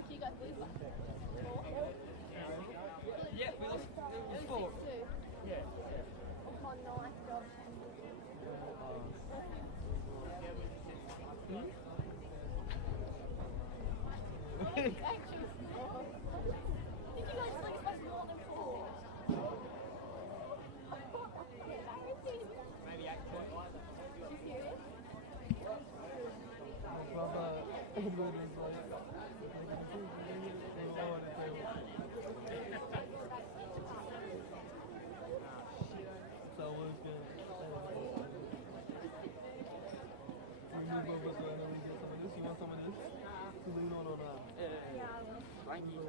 Can you guys lose one? Yeah, we lost 4. Yeah. Oh, nice job. Actually, did you guys like supposed more than 4? Maybe 8.5. Are you serious? Brother Edward is like so we're good. We move over so I know we get some of this. You want some of this? To lean on or not? Yeah, I will. Thank you.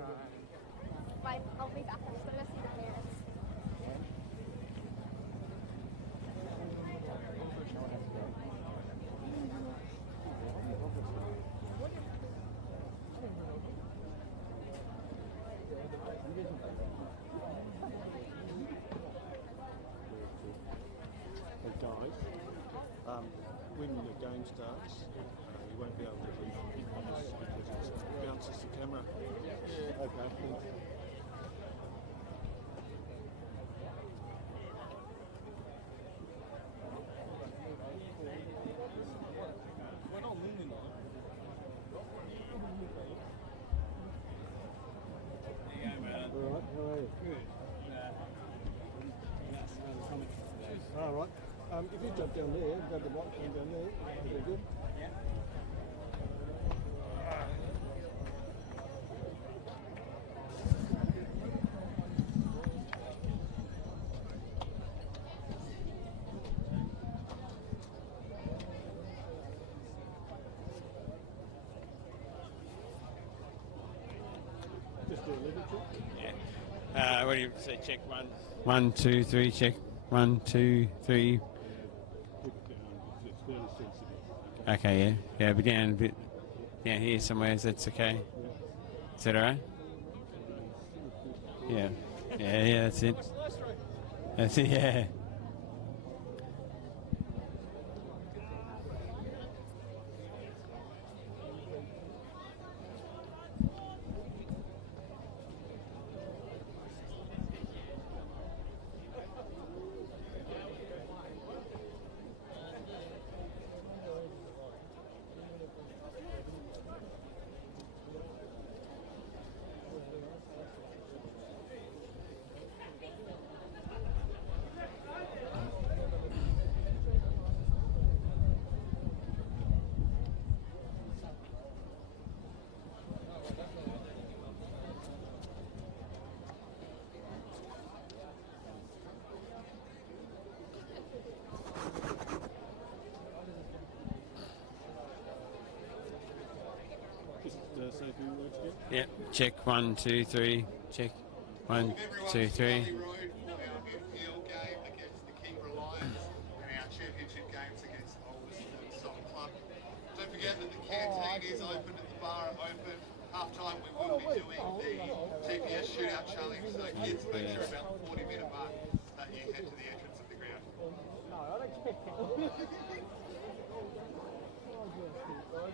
Wait, I'll be back. I'm just going to go see the parents. Hey guys, when the game starts, you won't be able to read on this because it bounces the camera. Okay, thanks. We're not leaning on it. Alright, how are you? Good. Alright, if you jump down there, grab the microphone down there, is that good? Just do a little check. Yeah. What do you say? Check 1. 1, 2, 3. Check 1, 2, 3. Put it down, it's fairly sensitive. Okay, yeah. Yeah, but down a bit. Down here somewhere. That's okay. Is that alright? Yeah. Yeah. That's it. That's it. Yeah. Just say a few words again. Yeah. Check 1, 2, 3. Check 1, 2, 3. Road for our NPL game against the Kingborough Lions and our championship games against Oldest and Soccer Club. Don't forget that the canteen is open and the bar are open. Half time we will be doing the GPS shootout challenge, so kids make sure about the 40-minute mark that you head to the entrance of the ground.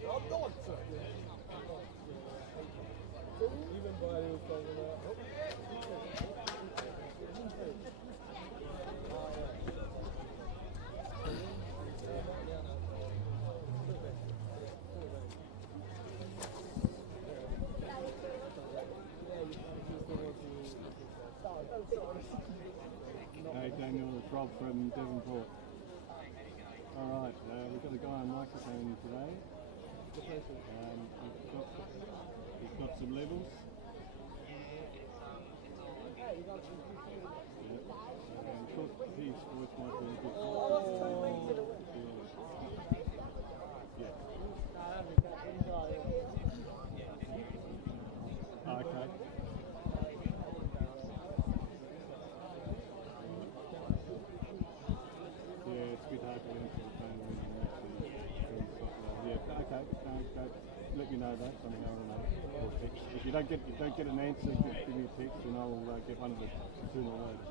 I'm not, sir. Even by the Hey Daniel, it's Rob from Devonport. Alright, we've got a guy on microphone today. He's got some levels. And thought his voice might be a bit Okay. Yeah, it's a bit hard to answer the phone when I'm actually doing stuff. Yeah, okay. No, let me know that somehow or another. Or text. If you don't get an answer, give me a text and I'll get one of the sooner or later.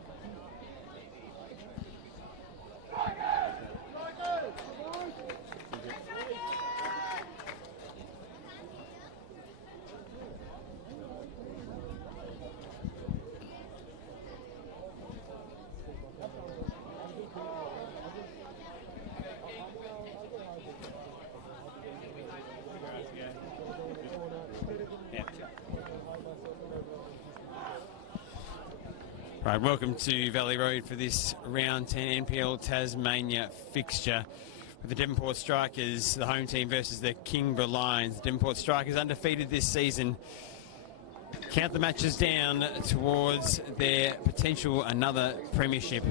Right, welcome to Valley Road for this round 10 NPL Tasmania fixture with the Devonport Strikers, the home team, versus the Kingborough Lions. The Devonport Strikers undefeated this season. Count the matches down towards their potential another premiership.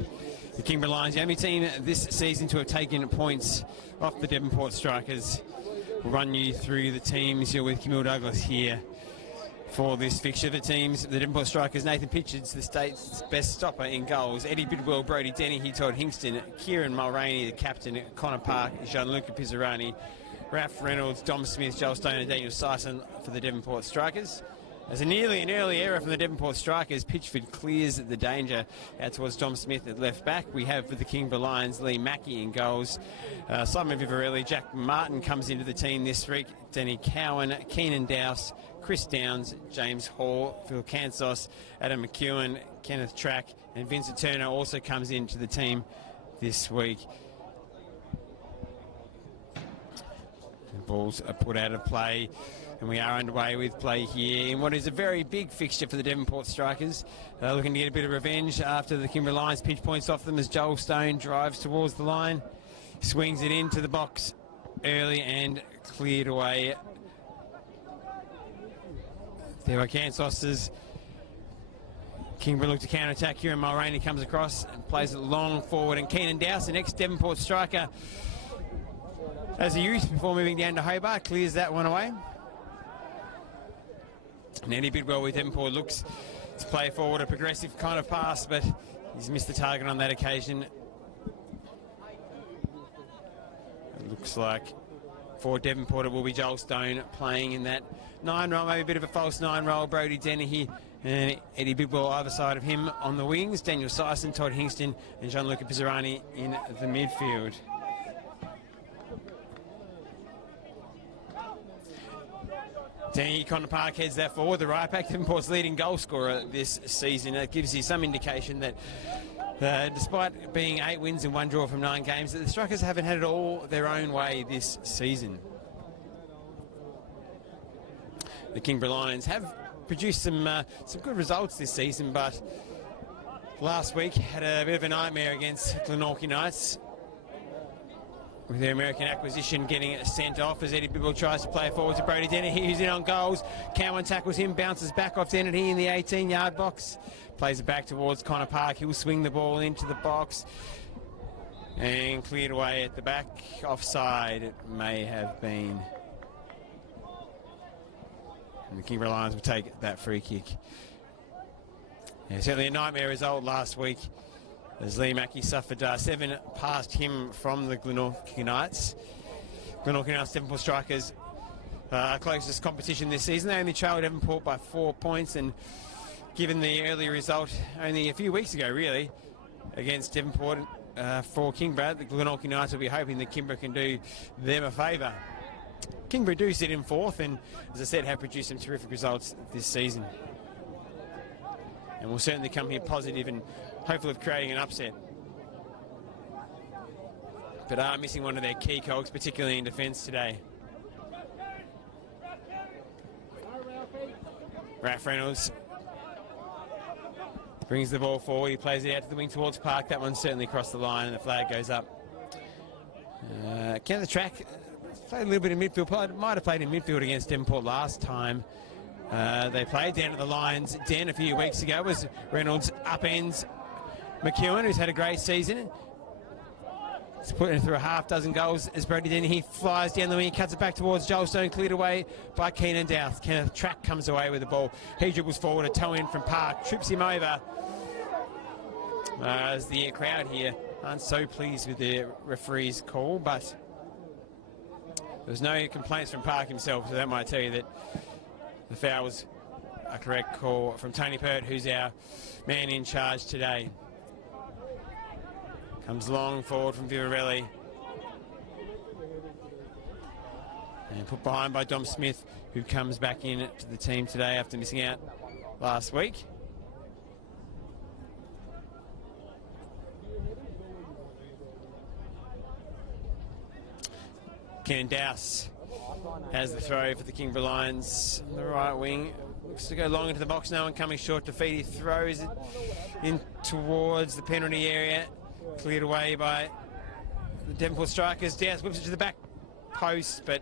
The Kingborough Lions, the only team this season to have taken points off the Devonport Strikers. We'll run you through the teams. You're with Camille Douglas here for this fixture. The teams, the Devonport Strikers, Nathan Pitchards, the state's best stopper in goals. Eddie Bidwell, Brody Dennehy, Todd Hingston, Kieran Mulroney, the captain, Connor Park, Gianluca Pizzarani, Ralph Reynolds, Dom Smith, Joel Stone and Daniel Syson for the Devonport Strikers. As nearly an early error from the Devonport Strikers, Pitchford clears the danger out towards Dom Smith at left back. We have for the Kingborough Lions, Lee Mackey in goals. Simon Vivarelli, Jack Martin comes into the team this week. Danny Cowan, Keenan Dowse, Chris Downs, James Hall, Phil Kansos, Adam McEwen, Kenneth Track, and Vincent Turner also comes into the team this week. The balls are put out of play, and we are underway with play here in what is a very big fixture for the Devonport Strikers. Looking to get a bit of revenge after the Kingborough Lions pinch points off them as Joel Stone drives towards the line. Swings it into the box early and cleared away. There are Kansas. Kingborough look to counter-attack here, and Mulroney comes across and plays it long forward. And Keenan Dowse, the next Devonport striker, as a youth before moving down to Hobart, clears that one away. And Eddie Bidwell with Devonport looks to play forward, a progressive kind of pass, but he's missed the target on that occasion. It looks like for Devonport it will be Joel Stone playing in that 9 role, maybe a bit of a false 9 role. Brody Dennehy and Eddie Bidwell either side of him on the wings. Daniel Syson, Todd Hingston and Gianluca Pizzarani in the midfield. Dennehy, Connor Park heads that forward. The right back, Devonport's leading goal scorer this season. That gives you some indication that despite being 8 wins and 1 draw from 9 games, that the Strikers haven't had it all their own way this season. The Kingborough Lions have produced some good results this season, but last week had a bit of a nightmare against Glenorchy Knights, with their American acquisition getting sent off as Eddie Bidwell tries to play forward to Brody Dennehy, who's in on goals. Cowan tackles him, bounces back off Dennehy in the 18-yard box. Plays it back towards Connor Park. He'll swing the ball into the box and cleared away at the back. Offside it may have been. And the Kingborough Lions will take that free kick. Yeah, certainly a nightmare result last week, as Lee Mackey suffered 7 past him from the Glenorchy Knights. Glenorchy Knights, Devonport Strikers, closest competition this season. They only trailed Devonport by 4 points, and given the early result only a few weeks ago, really, against Devonport for Kingborough, the Glenorchy Knights will be hoping that Kingborough can do them a favour. Kingborough do sit in 4th, and as I said, have produced some terrific results this season. And will certainly come here positive and hopeful of creating an upset. But are missing one of their key cogs, particularly in defence today. Ralph Reynolds brings the ball forward. He plays it out to the wing towards Park. That one's certainly crossed the line and the flag goes up. Kenneth Track played a little bit in midfield. Might have played in midfield against Devonport last time. They played down at the Lions Den a few weeks ago. Was Reynolds upends McEwen, who's had a great season. He's putting through a half dozen goals as Brody Dennehy flies down the wing, cuts it back towards Joel Stone, cleared away by Keenan Dowse. Kenneth Track comes away with the ball. He dribbles forward, a toe in from Park, trips him over. As the crowd here aren't so pleased with the referee's call, but there's no complaints from Park himself, so that might tell you that the foul was a correct call from Tony Pert, who's our man in charge today. Comes long forward from Vivarelli. And put behind by Dom Smith, who comes back in to the team today after missing out last week. Keenan Dowse has the throw for the Kingborough Lions on the right wing. Looks to go long into the box. No one coming short to feed. He throws it in towards the penalty area. Cleared away by the Devonport strikers. Dowse whips it to the back post, but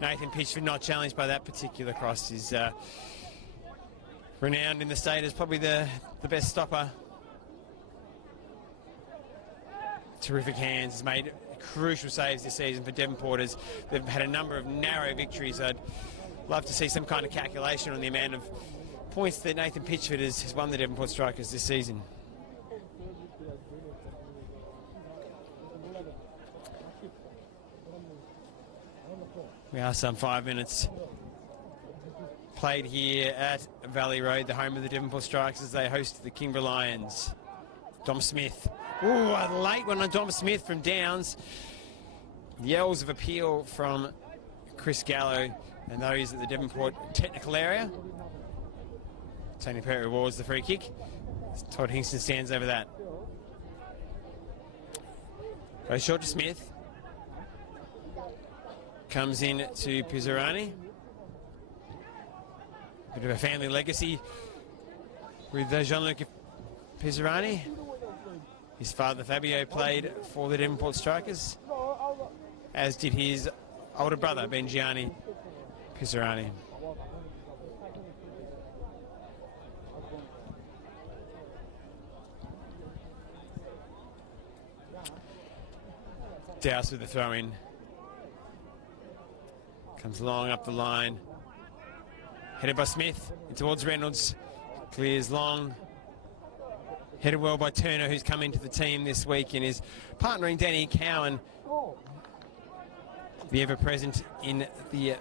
Nathan Pitchford not challenged by that particular cross. Is renowned in the state as probably the best stopper. Terrific hands. Has made crucial saves this season for Devonporters. They've had a number of narrow victories. I'd love to see some kind of calculation on the amount of points that Nathan Pitchford has won the Devonport strikers this season. We are some 5 minutes played here at Valley Road, the home of the Devonport Strikers, as they host the Kingborough Lions. Dom Smith. Ooh, a late one on Dom Smith from Downs. Yells of appeal from Chris Gallo and those at the Devonport technical area. Tony Perry rewards the free kick. Todd Hingston stands over that. Goes short to Smith. Comes in to Pizzarani. Bit of a family legacy with Jean-Luc Pizzarani. His father Fabio played for the Devonport Strikers, as did his older brother Benjiani Pizzarani. Dowse with the throw in. Comes long up the line. Headed by Smith towards Reynolds. Clears long. Headed well by Turner, who's come into the team this week and is partnering Danny Cowan, the ever-present in the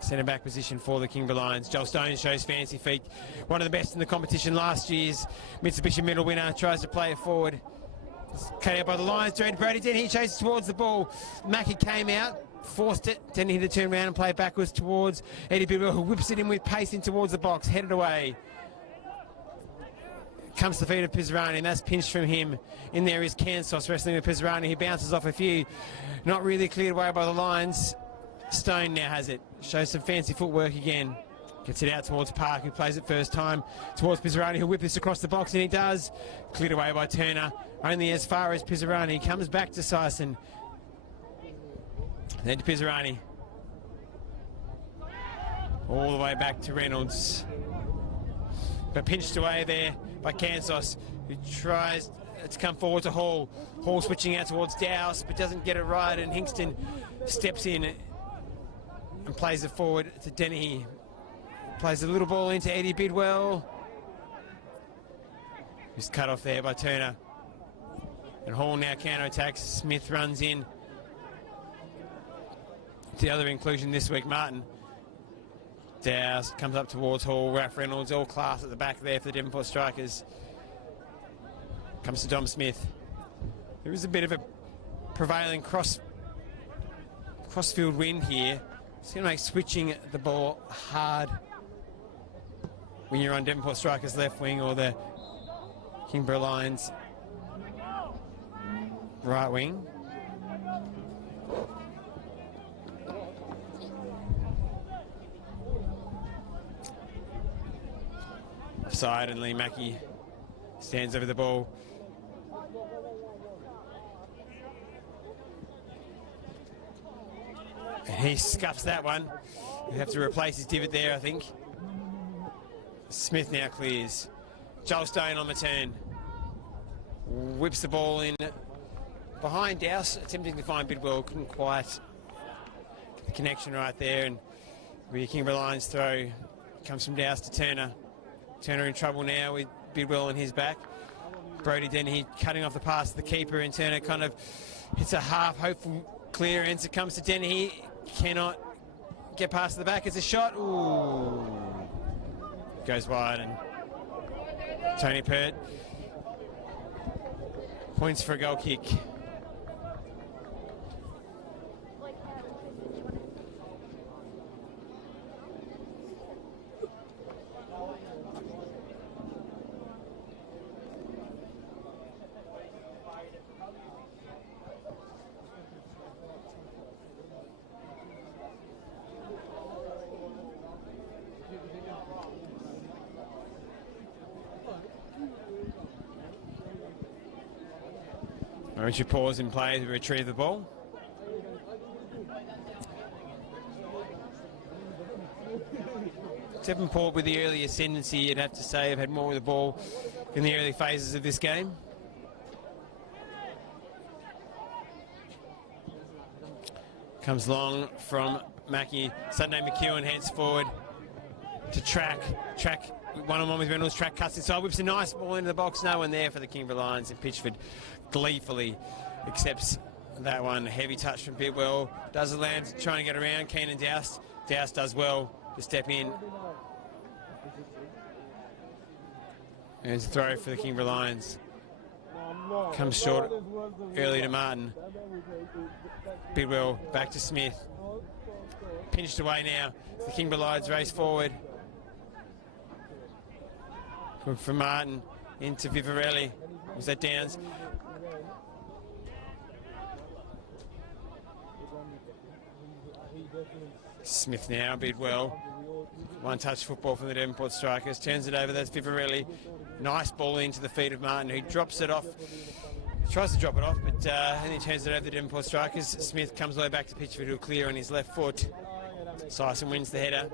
centre-back position for the Kingborough Lions. Joel Stone shows fancy feet. One of the best in the competition last year's Mitsubishi medal winner. Tries to play it forward. Cut out by the Lions. Brody Denny chases towards the ball. Mackie came out. Forced it. Denny had to turn around and play it backwards towards Eddie Bidwell, who whips it in with pace in towards the box. Headed away. Comes to the feet of Pizzarani, and that's pinched from him. In there is Kansos wrestling with Pizzarani. He bounces off a few. Not really cleared away by the Lions. Stone now has it. Shows some fancy footwork again. Gets it out towards Park, who plays it first time towards Pizzarani, who whips this across the box, and he does. Cleared away by Turner. Only as far as Pizzarani. Comes back to Sison. Then to Pizzarani. All the way back to Reynolds. But pinched away there by Kansos, who tries to come forward to Hall. Hall switching out towards Dowse, but doesn't get it right, and Hingston steps in and plays it forward to Dennehy. Plays a little ball into Eddie Bidwell. Who's cut off there by Turner. And Hall now counter-attacks. Smith runs in. The other inclusion this week, Martin. Dowse comes up towards Hall. Ralph Reynolds, all class at the back there for the Devonport Strikers. Comes to Dom Smith. There is a bit of a prevailing crossfield wind here. It's going to make switching the ball hard when you're on Devonport Strikers left wing or the Kingborough Lions right wing. Offside, and Lee Mackey stands over the ball. And he scuffs that one. We have to replace his divot there, I think. Smith now clears. Joel Stone on the turn. Whips the ball in behind Dowse, attempting to find Bidwell. Couldn't quite get the connection right there. And the Kingborough Lions throw comes from Dowse to Turner. Turner in trouble now with Bidwell on his back. Brody Dennehy cutting off the pass to the keeper, and Turner kind of hits a half hopeful clearance. It comes to Dennehy. Cannot get past the back. It's a shot. Ooh. Goes wide, and Tony Pert points for a goal kick. momentary pause in play to retrieve the ball. Devonport with the early ascendancy, you'd have to say, have had more of the ball in the early phases of this game. Comes long from Mackie. Sunday McEwen heads forward to track. Track one-on-one with Reynolds. Track cuts inside, whips a nice ball into the box. No one there for the Kingborough Lions, and Pitchford gleefully accepts that one. Heavy touch from Bidwell. Does the land, trying to get around. Keenan Douse. Douse does well to step in. And it's a throw for the Kingborough Lions. Comes short early to Martin. Bidwell back to Smith. Pinched away now. The Kingborough Lions race forward. Good from Martin into Vivarelli. Was that Downs? Smith now, Bidwell. One-touch football from the Devonport Strikers. Turns it over, that's Vivarelli. Nice ball into the feet of Martin, who drops it off. Tries to drop it off, but and he turns it over to the Devonport Strikers. Smith comes all the way back to Pitchford, who'll clear on his left foot. Syson wins the header.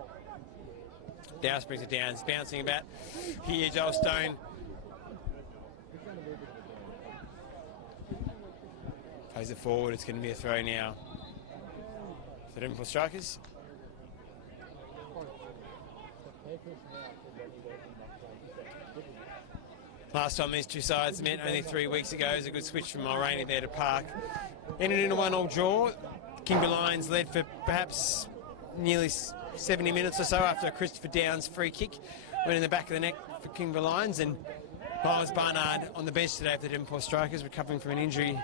Douse brings it down. It's bouncing about. Here, Joel Stone. Plays it forward. It's going to be a throw now for the Devonport Strikers. Last time these two sides met, only 3 weeks ago, it was a good switch from Mulroney there to Park. Ended in a 1-1 draw. Kingborough Lions led for perhaps nearly 70 minutes or so after a Christopher Downs free kick. Went in the back of the neck for Kingborough Lions, and Miles Barnard on the bench today for the Devonport Strikers, recovering from an injury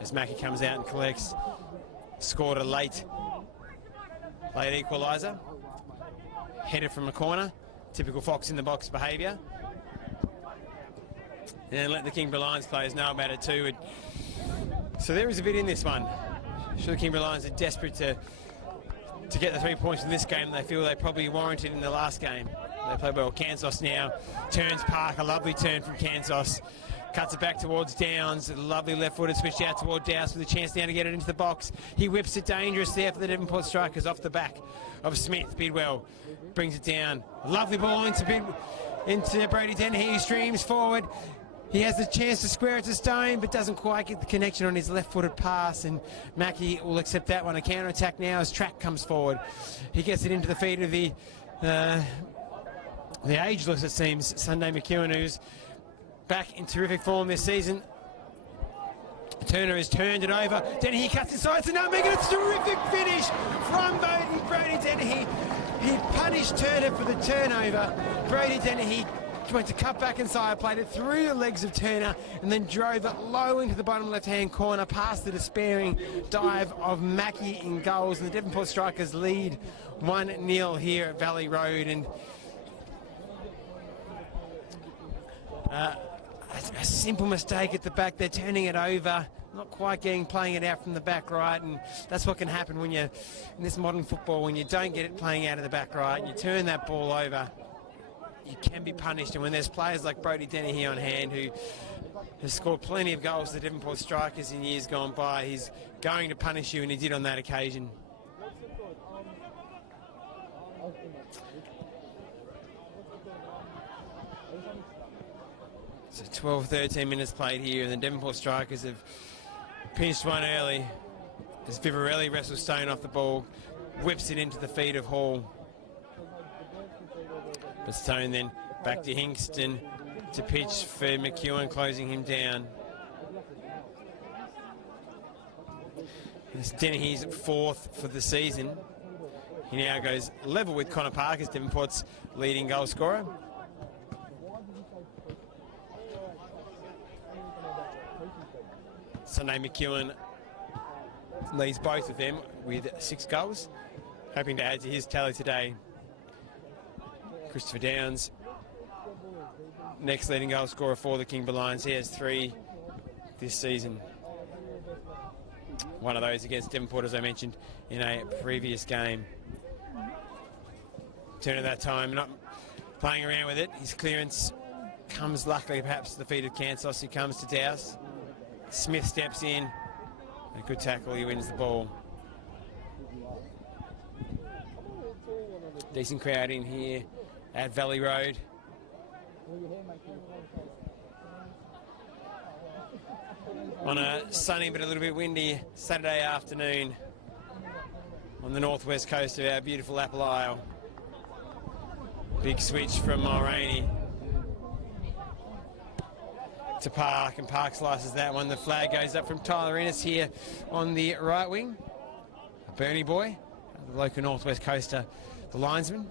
as Mackie comes out and collects. Scored a late equaliser. Headed from a corner. Typical Fox in the box behaviour. And let the Kingborough Lions players know about it too. So there is a bit in this one. Sure, the Kingborough Lions are desperate to get the 3 points in this game. They feel they probably warranted in the last game. They play well. Kansos now turns Park. A lovely turn from Kansos. Cuts it back towards Downs. A lovely left-footed switch out toward Downs with a chance now to get it into the box. He whips it dangerous there for the Devonport Strikers off the back of Smith. Bidwell brings it down. Lovely ball into Brady Dennehy. He streams forward. He has the chance to square it to Stone, but doesn't quite get the connection on his left-footed pass, and Mackie will accept that one. A counter-attack now as Track comes forward. He gets it into the feet of the ageless, it seems, Sunday McEwen, who's back in terrific form this season. Turner has turned it over. Dennehy cuts inside. It's a nutmeg, and it's a terrific finish from Brady Dennehy. He punished Turner for the turnover. Brady Dennehy went to cut back inside, played it through the legs of Turner, and then drove it low into the bottom left-hand corner, past the despairing dive of Mackie in goals. And the Devonport Strikers lead 1-0 here at Valley Road. And a simple mistake at the back. They're turning it over, not quite playing it out from the back right, and that's what can happen when you're in this modern football. When you don't get it playing out of the back right, and you turn that ball over, you can be punished. And when there's players like Brody Dennehy on hand, who has scored plenty of goals for the Devonport Strikers in years gone by, he's going to punish you, and he did on that occasion. So 12-13 minutes played here, and the Devonport Strikers have pinched one early as Vivarelli wrestles Stone off the ball, whips it into the feet of Hall. But Stone then back to Hingston to pitch for McEwen, closing him down. It's Dennehy's fourth for the season. He now goes level with Connor Park as Devonport's leading goal scorer. Sunday McEwen leads both of them with 6 goals, hoping to add to his tally today. Christopher Downs, next leading goal scorer for the Kingborough Lions. He has 3 this season. One of those against Devonport, as I mentioned, in a previous game. Turner that time, not playing around with it. His clearance comes luckily perhaps to the feet of Kansos, who comes to Douse. Smith steps in. A good tackle, he wins the ball. Decent crowd in here at Valley Road. On a sunny but a little bit windy Saturday afternoon on the northwest coast of our beautiful Apple Isle. Big switch from Mulroney to Park, and Park slices that one. The flag goes up from Tyler Ennis here on the right wing. A Bernie boy, the local northwest coaster, the linesman.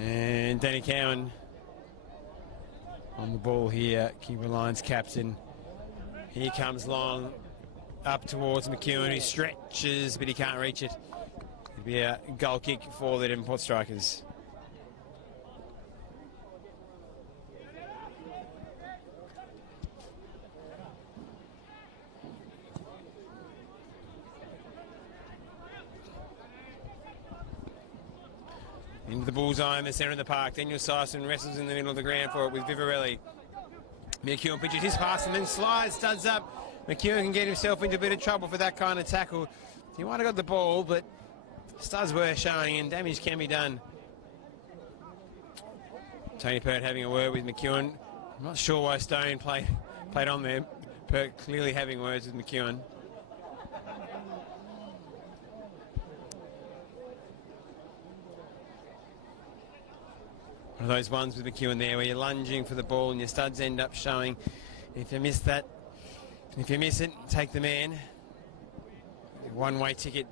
And Danny Cowan on the ball here, Kingborough Lions captain. Here comes long, up towards McEwen, who stretches, but he can't reach it. It'll be a goal kick for the Devonport Strikers. Into the bullseye in the centre of the park. Daniel Syson wrestles in the middle of the ground for it with Vivarelli. McEwen pitches his pass and then slides, studs up. McEwen can get himself into a bit of trouble for that kind of tackle. He might have got the ball, but studs were showing and damage can be done. Tony Pert having a word with McEwen. I'm not sure why Stone played on there. Pert clearly having words with McEwen. One of those ones with McEwen there where you're lunging for the ball and your studs end up showing. If you miss that, if you miss it, take the man. One-way ticket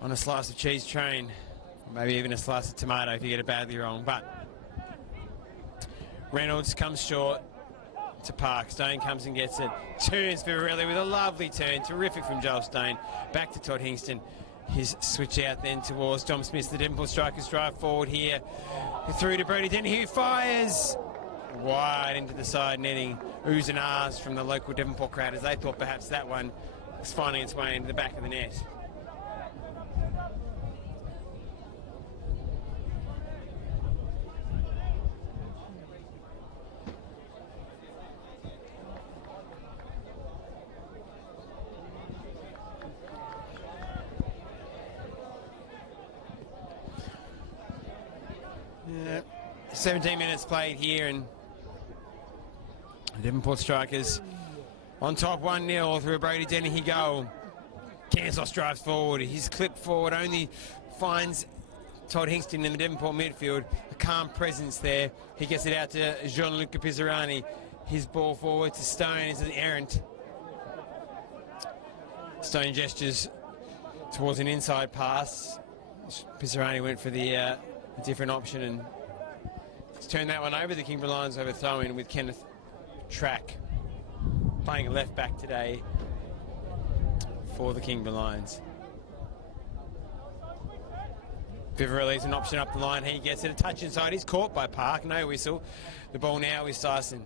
on a slice of cheese train. Maybe even a slice of tomato if you get it badly wrong. But Reynolds comes short to Park. Stone comes and gets it. Turns Vivarelli with a lovely turn. Terrific from Joel Stone. Back to Todd Hingston. His switch out then towards Dom Smith. The Devonport Strikers drive forward here. Through to Brody Denny, who fires wide into the side netting. Oohs and ahs from the local Devonport crowd as they thought perhaps that one was finding its way into the back of the net. Yeah, 17 minutes played here, and the Devonport Strikers on top 1-0 through a Brody Dennehy goal. Kansos drives forward. He's clipped forward, only finds Todd Hingston in the Devonport midfield. A calm presence there. He gets it out to Gianluca Pizzarani. His ball forward to Stone is an errant. Stone gestures towards an inside pass. Pizzarani went for the a different option and turned that one over. The Kingborough Lions over throw-in with Kenneth Track playing at left back today for the Kingborough Lions. Vivarelli's an option up the line. He gets it, a touch inside. He's caught by Park, no whistle. The ball now is Syson.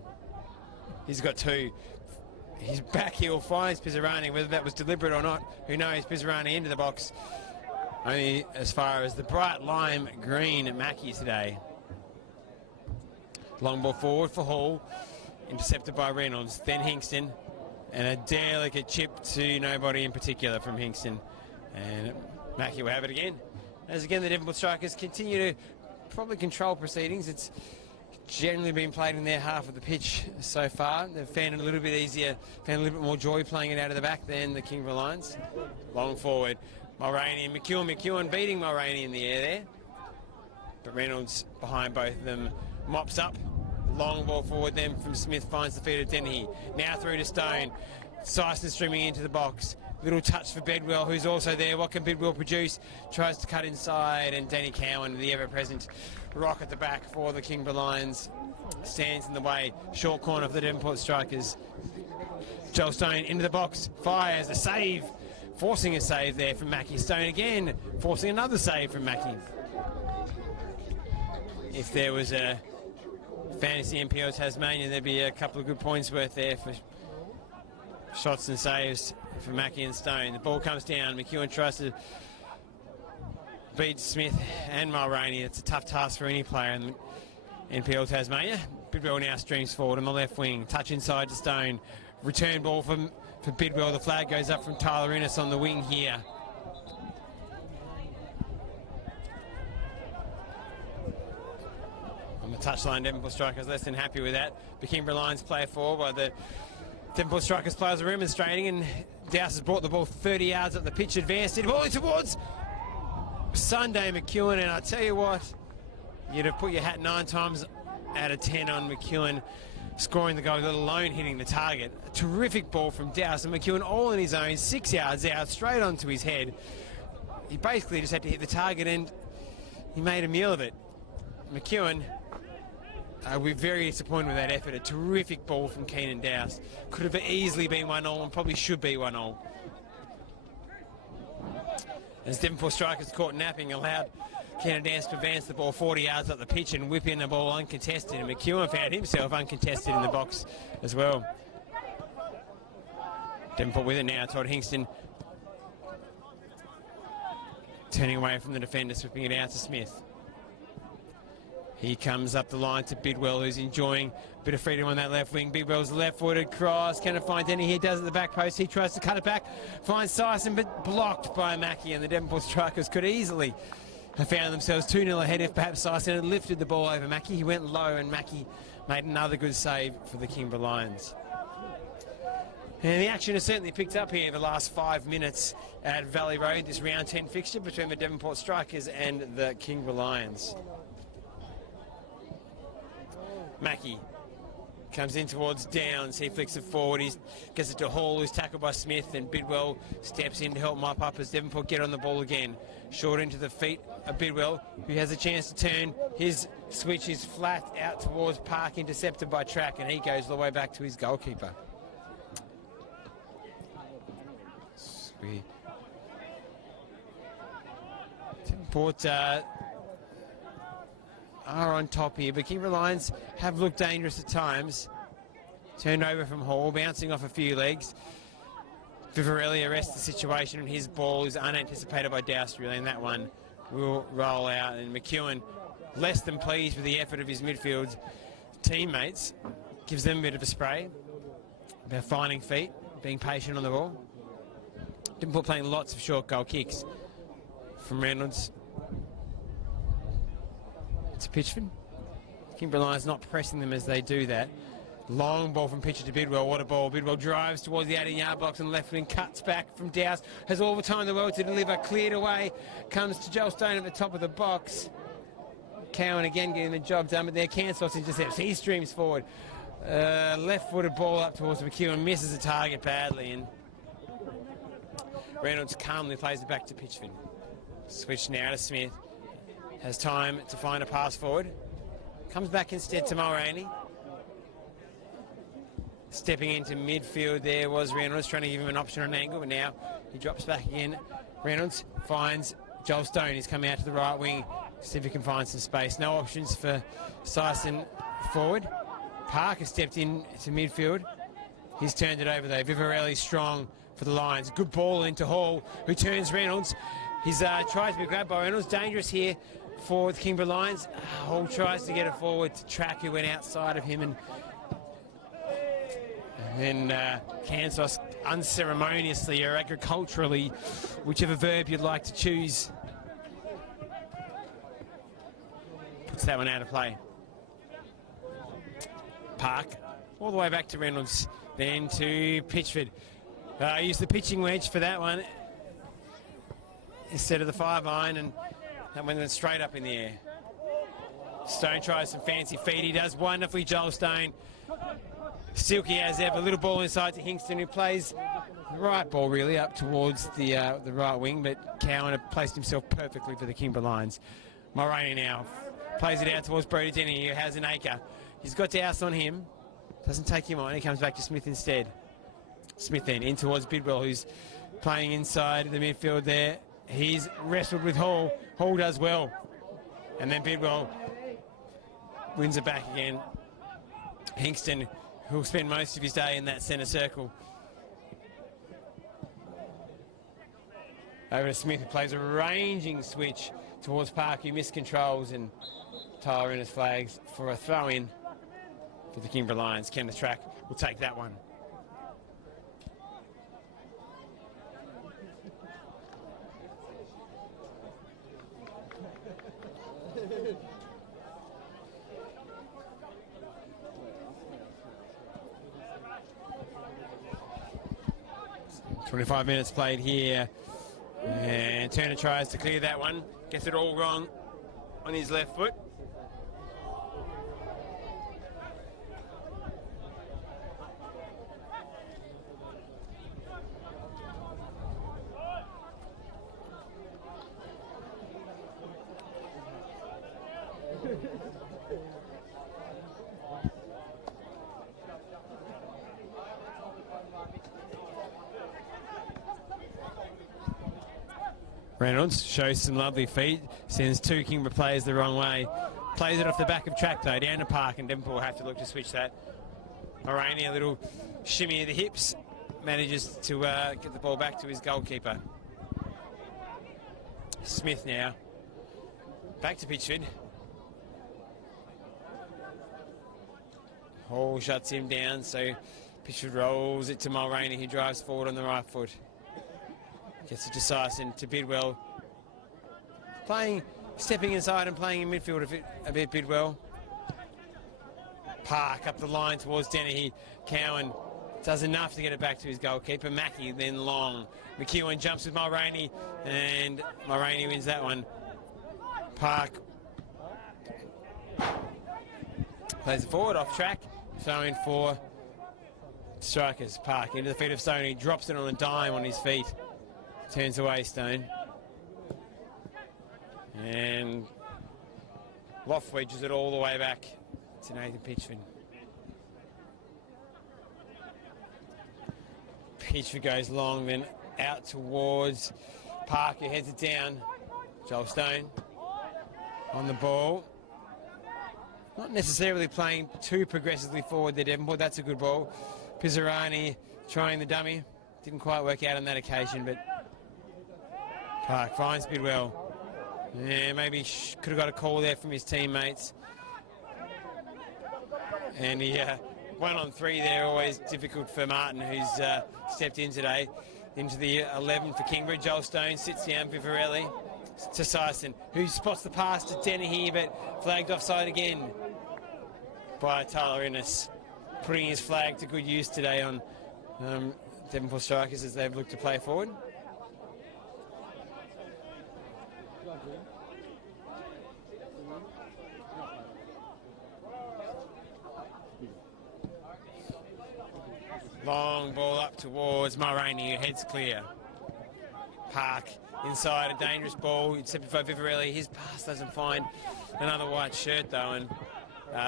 He's got two. His back heel finds Pizzarani, whether that was deliberate or not. Who knows? Pizzarani into the box. Only as far as the bright lime green Mackie today. Long ball forward for Hall. Intercepted by Reynolds. Then Hingston. And a delicate chip to nobody in particular from Hingston. And Mackie will have it again. As again, the Devonport Strikers continue to probably control proceedings. It's generally been played in their half of the pitch so far. They've found it a little bit easier, found a little bit more joy playing it out of the back than the Kingborough Lions. Long forward. Mulroney and McEwen beating Mulroney in the air there. But Reynolds behind both of them mops up. Long ball forward then from Smith finds the feet of Dennehy. Now through to Stone. Syson streaming into the box. Little touch for Bedwell, who's also there. What can Bedwell produce? Tries to cut inside, and Danny Cowan, the ever-present rock at the back for the Kingborough Lions, stands in the way. Short corner for the Devonport Strikers. Joel Stone into the box, fires a save, forcing a save there from Mackie. Stone again, forcing another save from Mackie. If there was a fantasy NPL Tasmania, there'd be a couple of good points worth there for shots and saves for Mackie and Stone. The ball comes down. McEwen tries to beat Smith and Mulroney. It's a tough task for any player in NPL Tasmania. Bidwell now streams forward on the left wing. Touch inside to Stone. Return ball for Bidwell. The flag goes up from Tyler Innes on the wing here. On the touchline, Devonport Strikers less than happy with that. The Kingborough Lions play forward while the Devonport Strikers players are remonstrating, and Dowse has brought the ball 30 yards up the pitch, advanced it, ball towards Sunday McEwen, and I tell you what, you'd have put your hat 9 times out of 10 on McEwen scoring the goal, let alone hitting the target. A terrific ball from Dowse, and McEwen all on his own, 6 yards out, straight onto his head. He basically just had to hit the target, and he made a meal of it. McEwen, we're very disappointed with that effort. A terrific ball from Keenan Dowse. Could have easily been 1-0 and probably should be 1-0. As Devonport Strikers caught napping, allowed Keenan Dowse to advance the ball 40 yards up the pitch and whip in the ball uncontested. And McEwen found himself uncontested in the box as well. Devonport with it now. Todd Hingston turning away from the defender, slipping it out to Smith. He comes up the line to Bidwell, who's enjoying a bit of freedom on that left wing. Bidwell's left-footed cross. Can it find Denny? He does at the back post. He tries to cut it back. Finds Syson, but blocked by Mackie. And the Devonport Strikers could easily have found themselves 2-0 ahead if perhaps Syson had lifted the ball over Mackie. He went low, and Mackie made another good save for the Kingborough Lions. And the action has certainly picked up here in the last 5 minutes at Valley Road, this round 10 fixture between the Devonport Strikers and the Kingborough Lions. Mackie comes in towards Downs. He flicks it forward. He gets it to Hall, who's tackled by Smith, and Bidwell steps in to help mop up as Devonport get on the ball again. Short into the feet of Bidwell, who has a chance to turn. His switch is flat out towards Park, intercepted by Track, and he goes all the way back to his goalkeeper. Devonport are on top here, but Kingborough Lions have looked dangerous at times. Turned over from Hall, bouncing off a few legs. Vivarelli arrests the situation, and his ball is unanticipated by Dowse, really, and that one will roll out. And McEwen, less than pleased with the effort of his midfield teammates, gives them a bit of a spray about finding feet, being patient on the ball. Devonport playing lots of short goal kicks from Reynolds to Pitchford. Kingborough Lions not pressing them as they do that. Long ball from Pitcher to Bidwell. What a ball. Bidwell drives towards the 18-yard box and left wing, cuts back from Dowse. Has all the time in the world to deliver. Cleared away. Comes to Joel Stone at the top of the box. Cowan again getting the job done, but there Cansos intercepts. He streams forward. Left-footed ball up towards McEwen. Misses the target badly, and Reynolds calmly plays it back to Pitchford. Switch now to Smith. Has time to find a pass forward. Comes back instead to Mulroney. Stepping into midfield there was Reynolds, trying to give him an option on an angle, but now he drops back again. Reynolds finds Joel Stone. He's coming out to the right wing. See if he can find some space. No options for Syson forward. Parker stepped in to midfield. He's turned it over though. Vivarelli strong for the Lions. Good ball into Hall, who turns Reynolds. He's tried to be grabbed by Reynolds. Dangerous here for the Kingborough Lions. Hall tries to get it forward to Track, who went outside of him, and then Cansos unceremoniously or agriculturally, whichever verb you'd like to choose, puts that one out of play. Park all the way back to Reynolds, then to Pitchford. Used the pitching wedge for that one instead of the 5-iron, and that went straight up in the air. Stone tries some fancy feet. He does wonderfully, Joel Stone. Silky as ever. Little ball inside to Hingston, who plays the right ball really up towards the right wing, but Cowan had placed himself perfectly for the Kingborough Lions. Mulroney now plays it out towards Brody Denny, who has an acre. He's got Dowse on him. Doesn't take him on. He comes back to Smith instead. Smith then in towards Bidwell, who's playing inside the midfield there. He's wrestled with Hall. Hall does well. And then Bidwell wins it back again. Hinkston, who'll spend most of his day in that centre circle. Over to Smith, who plays a ranging switch towards Park, who miscontrols, and Tyler Innes flags for a throw-in for the Kingborough Lions. Kenneth Track will take that one. .25 played here, and Turner tries to clear that one, gets it all wrong on his left foot. Reynolds shows some lovely feet, sends two Kingborough players the wrong way. Plays it off the back of track though, down to Park, and Devonport will have to look to switch that. Mulroney, a little shimmy of the hips, manages to get the ball back to his goalkeeper. Smith now, back to Pitchford. Hall shuts him down, so Pitchford rolls it to Mulroney, who drives forward on the right foot. Gets it to Sison, to Bidwell. Stepping inside and playing in midfield a bit Bidwell. Park up the line towards Dennehy. Cowan does enough to get it back to his goalkeeper. Mackie then long. McEwen jumps with Mulroney, and Mulroney wins that one. Park plays it forward off track. Throwing for strikers. Park into the feet of Stone. He drops it on a dime on his feet. Turns away Stone. And Loft wedges it all the way back to Nathan Pitchford. Pitchford goes long, then out towards Park, who heads it down. Joel Stone on the ball. Not necessarily playing too progressively forward there, Devonport. That's a good ball. Pizzarani trying the dummy. Didn't quite work out on that occasion, but Park finds Bidwell. Yeah, maybe could have got a call there from his teammates. And he 1 on 3 there, always difficult for Martin, who's stepped in today. Into the 11 for Kingborough. Joel Stone sits down Vivarelli to Sison, who spots the pass to Dennehy, but flagged offside again by Tyler Innes, putting his flag to good use today on Devonport Strikers as they've looked to play forward. Long ball up towards Mulroney, who heads clear. Park inside, a dangerous ball, intercepted by Vivarelli. His pass doesn't find another white shirt though, and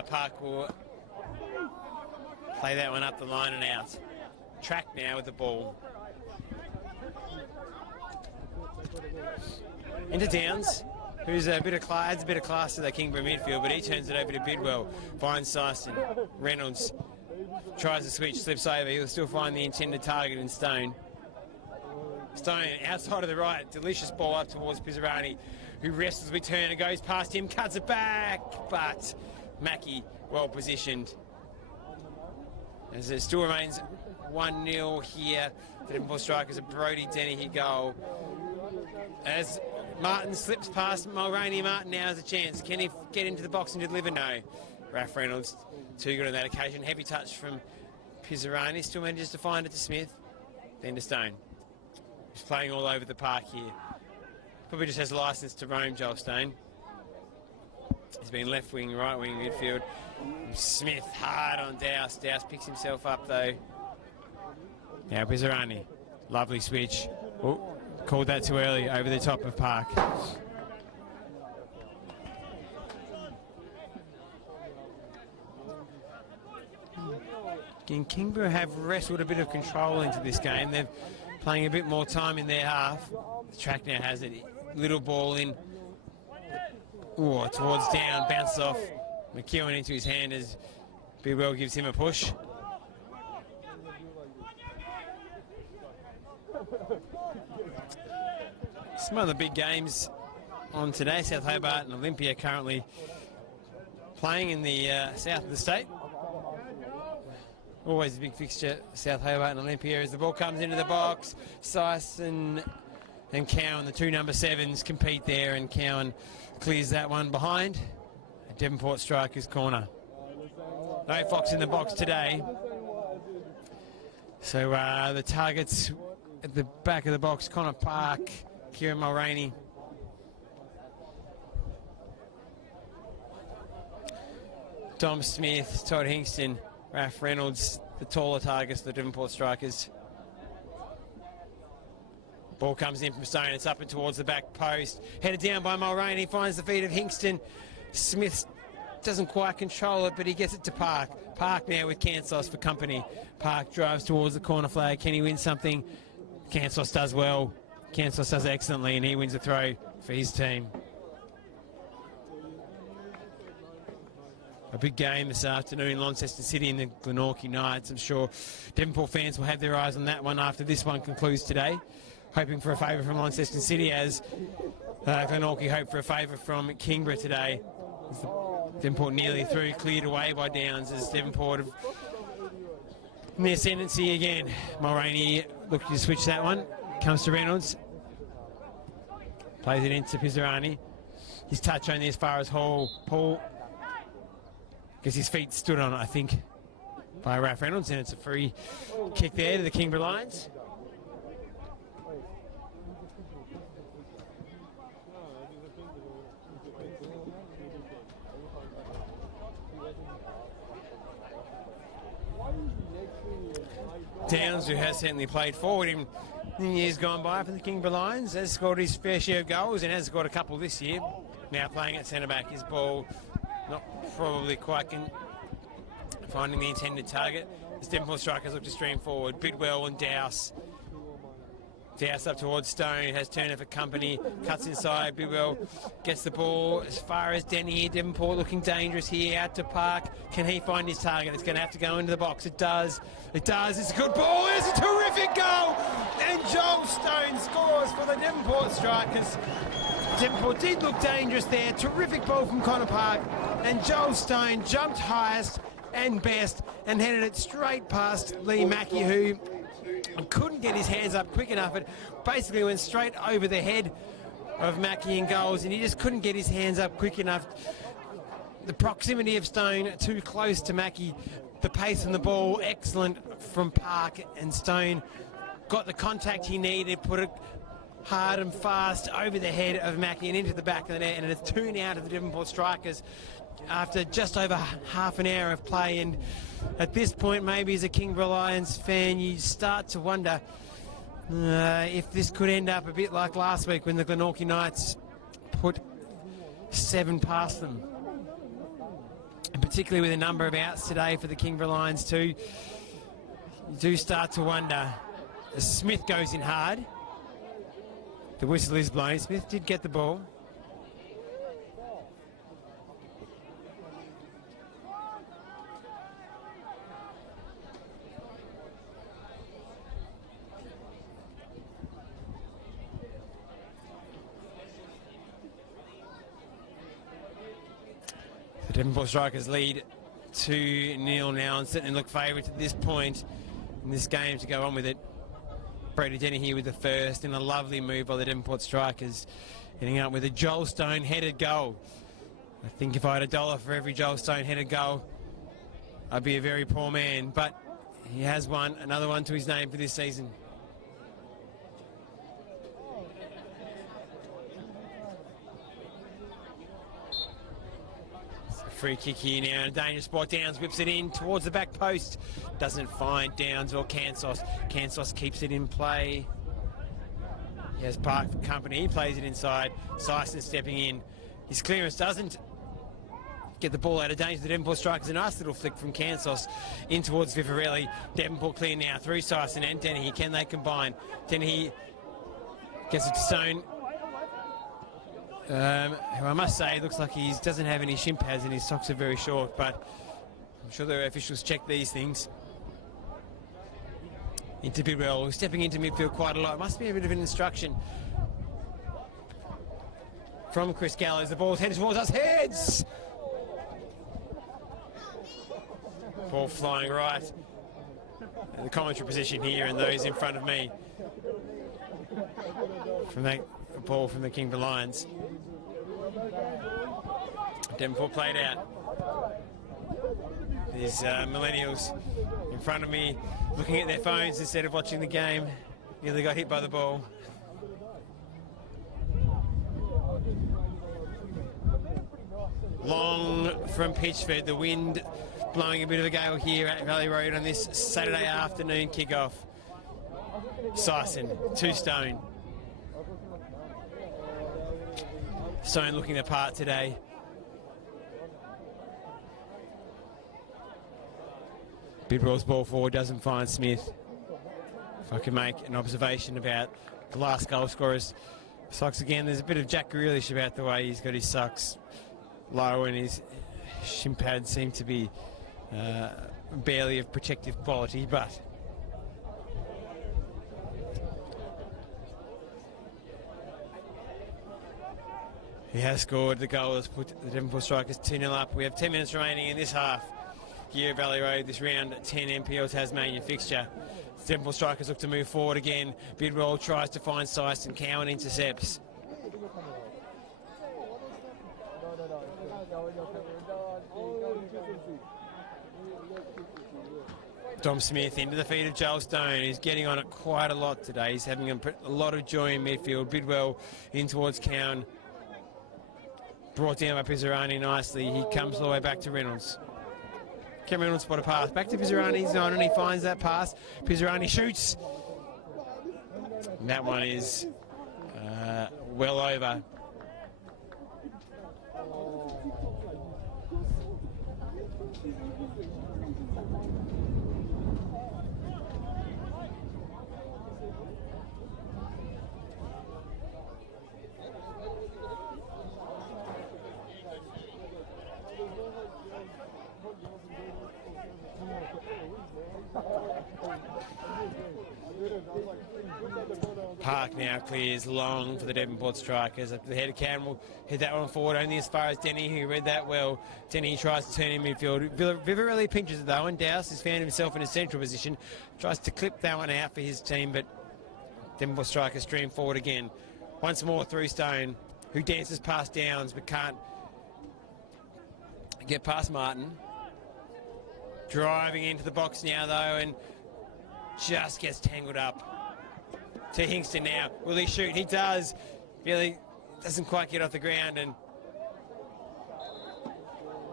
Park will play that one up the line and out. Track now with the ball. Into Downs, who's adds a bit of class to that Kingborough midfield, but he turns it over to Bidwell. Finds Sison. Reynolds tries to switch, slips over. He'll still find the intended target in Stone. Stone outside of the right, delicious ball up towards Pizzarani, who wrestles with Turner, goes past him, cuts it back, but Mackie well positioned. As it still remains 1-0 here for the Devonport Strikers, a Brody Dennehy goal. As Martin slips past Mulroney, Martin now has a chance. Can he get into the box and deliver? No. Raph Reynolds, too good on that occasion. Heavy touch from Pizzarani, still manages to find it to Smith, then to Stone. He's playing all over the park here. Probably just has licence to roam, Joel Stone. He's been left wing, right wing, midfield. Smith hard on Douse. Douse picks himself up though. Now Pizzarani, lovely switch. Oh, called that too early, over the top of Park. Again, Kingborough have wrestled a bit of control into this game. They're playing a bit more time in their half. The track now has it. Little ball in. Ooh, towards down, bounces off McEwen into his hand as Bidwell gives him a push. Some of the big games on today. South Hobart and Olympia currently playing in the south of the state. Always a big fixture, South Hobart and Olympia, as the ball comes into the box. Syson and Cowan, the two number 7s, compete there, and Cowan clears that one behind. Devonport Strikers corner. No Fox in the box today. So the targets at the back of the box, Connor Park, Kieran Mulroney. Dom Smith, Todd Hingston, Raph Reynolds, the taller targets, the Devonport Strikers. Ball comes in from Stone, it's up and towards the back post. Headed down by Mulroney, finds the feet of Hingston. Smith doesn't quite control it, but he gets it to Park. Park now with Kansos for company. Park drives towards the corner flag. Can he win something? Kansos does well. Kansos does excellently, and he wins a throw for his team. A big game this afternoon, Launceston City and the Glenorchy Knights. I'm sure Devonport fans will have their eyes on that one after this one concludes today. Hoping for a favour from Launceston City, as Glenorchy hope for a favour from Kingborough today. Devonport nearly through, cleared away by Downs, as Devonport have in the ascendancy again. Mulroney looking to switch that one. Comes to Reynolds. Plays it into Pizzarani. His touch only as far as Hall. Paul, because his feet stood on it, I think, by Raph Reynolds, and it's a free kick there to the Kingborough Lions. Downs, who has certainly played forward in years gone by for the Kingborough Lions, has scored his fair share of goals and has scored a couple this year. Now playing at centre-back, his ball not probably quite finding the intended target. The Devonport Strikers look to stream forward. Bidwell and Dowse. Dowse up towards Stone, has Turner for company, cuts inside. Bidwell gets the ball as far as Denny here. Devonport looking dangerous here, out to Park. Can he find his target? It's going to have to go into the box. It does. It does. It's a good ball. It's a terrific goal. And Joel Stone scores for the Devonport Strikers. Devonport did look dangerous there. Terrific ball from Connor Park. And Joel Stone jumped highest and best and headed it straight past Lee Mackey, who couldn't get his hands up quick enough. It basically went straight over the head of Mackey in goals, and he just couldn't get his hands up quick enough. The proximity of Stone too close to Mackey. The pace on the ball excellent from Park, and Stone got the contact he needed, put it hard and fast over the head of Mackey and into the back of the net, and it's 2 now to the Devonport Strikers after just over half an hour of play. And at this point, maybe as a Kingborough Lions fan, you start to wonder if this could end up a bit like last week when the Glenorchy Knights put 7 past them. And particularly with a number of outs today for the Kingborough Lions too, you do start to wonder. As Smith goes in hard. The whistle is blown. Smith did get the ball. The Devonport Strikers lead 2-0 now and certainly look favourites at this point in this game to go on with it. Brady Denny here with the first, and a lovely move by the Devonport Strikers, hitting up with a Joel Stone headed goal. I think if I had $1 for every Joel Stone headed goal, I'd be a very poor man, but he has one, another one to his name for this season. Free kick here now, a dangerous spot. Downs whips it in towards the back post. Doesn't find Downs or Kansos. Kansos keeps it in play. He has Park for company. He plays it inside. Syson stepping in. His clearance doesn't get the ball out of danger. The Devonport Strikers, a nice little flick from Kansos in towards Vivarelli. Devonport clear now through Syson and Dennehy. Can they combine? Dennehy gets it to Stone. Who I must say looks like he doesn't have any shin pads and his socks are very short, but I'm sure the officials check these things. Into Bidwell, stepping into midfield quite a lot. Must be a bit of an instruction from Chris Gallows. The ball's headed towards us. Heads! Ball flying right. And the commentary position here and those in front of me. From that ball from the Kingborough Lions. Devonport played out. These millennials in front of me looking at their phones instead of watching the game. Nearly got hit by the ball. Long from Pitchford, the wind blowing a bit of a gale here at Valley Road on this Saturday afternoon kickoff. Syson, 2 Stone. Stone looking the part today. Bidwell's ball forward doesn't find Smith. If I can make an observation about the last goal scorer's socks again, there's a bit of Jack Grealish about the way he's got his socks low and his shin pads seem to be barely of protective quality, but he has scored the goal that's put the Devonport Strikers 2-0 up. We have 10 minutes remaining in this half here at Valley Road, this round 10 NPL Tasmania fixture. Devonport Strikers look to move forward again. Bidwell tries to find Syson. Cowan intercepts. Dom Smith into the feet of Joel Stone. He's getting on it quite a lot today. He's having a lot of joy in midfield. Bidwell in towards Cowan. Brought down by Pizzarani nicely. He comes all the way back to Reynolds. Can Reynolds spot a pass? Back to Pizzarani. He's on and he finds that pass. Pizzarani shoots. And that one is well over. Park now clears long for the Devonport Strikers. Up to the head of Cam will head that one forward only as far as Denny, who read that well. Denny tries to turn in midfield. Vivarelli pinches it though, and Dowse has found himself in a central position. Tries to clip that one out for his team, but Devonport Strikers stream forward again. Once more through Stone, who dances past Downs but can't get past Martin. Driving into the box now though, and just gets tangled up. To Hingston now. Will he shoot? He does. Really doesn't quite get off the ground, and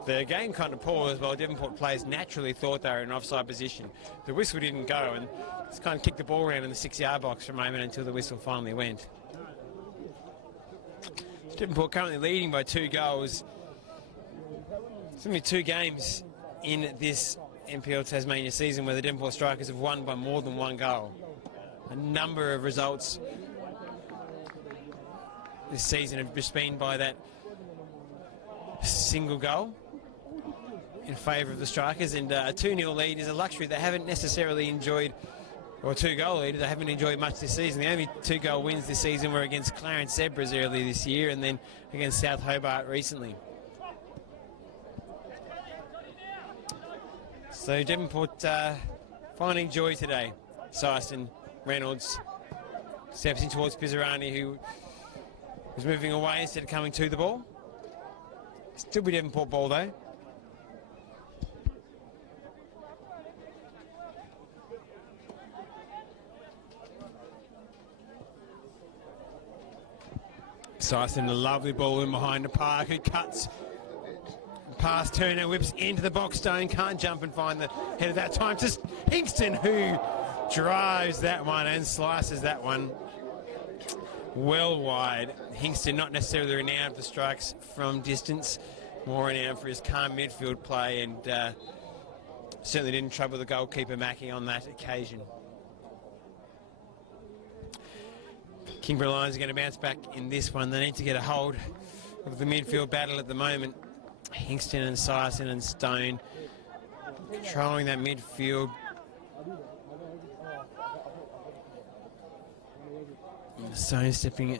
the game kind of paused while Devonport players naturally thought they were in offside position. The whistle didn't go, and it's kind of kicked the ball around in the 6-yard box for a moment until the whistle finally went. Devonport currently leading by 2 goals. It's only 2 games in this NPL Tasmania season where the Devonport Strikers have won by more than 1 goal. A number of results this season have just been by that single goal in favour of the Strikers, and a 2-0 lead is a luxury they haven't necessarily enjoyed, or a 2-goal lead they haven't enjoyed much this season. The only 2-goal wins this season were against Clarence Zebras earlier this year and then against South Hobart recently. So Devonport finding joy today. Syson, Reynolds steps in towards Pizzarani, who was moving away instead of coming to the ball. Still be Devonport ball though. Syson, a lovely ball in behind the Park, who cuts past Turner, whips into the box. Stone can't jump and find the head of that time. Just Hingston, who drives that one and slices that one well wide. Hingston not necessarily renowned for strikes from distance, more renowned for his calm midfield play, and certainly didn't trouble the goalkeeper Mackie on that occasion. Kingborough Lions are going to bounce back in this one. They need to get a hold of the midfield battle at the moment. Hingston and Syson and Stone controlling that midfield. Stone stepping,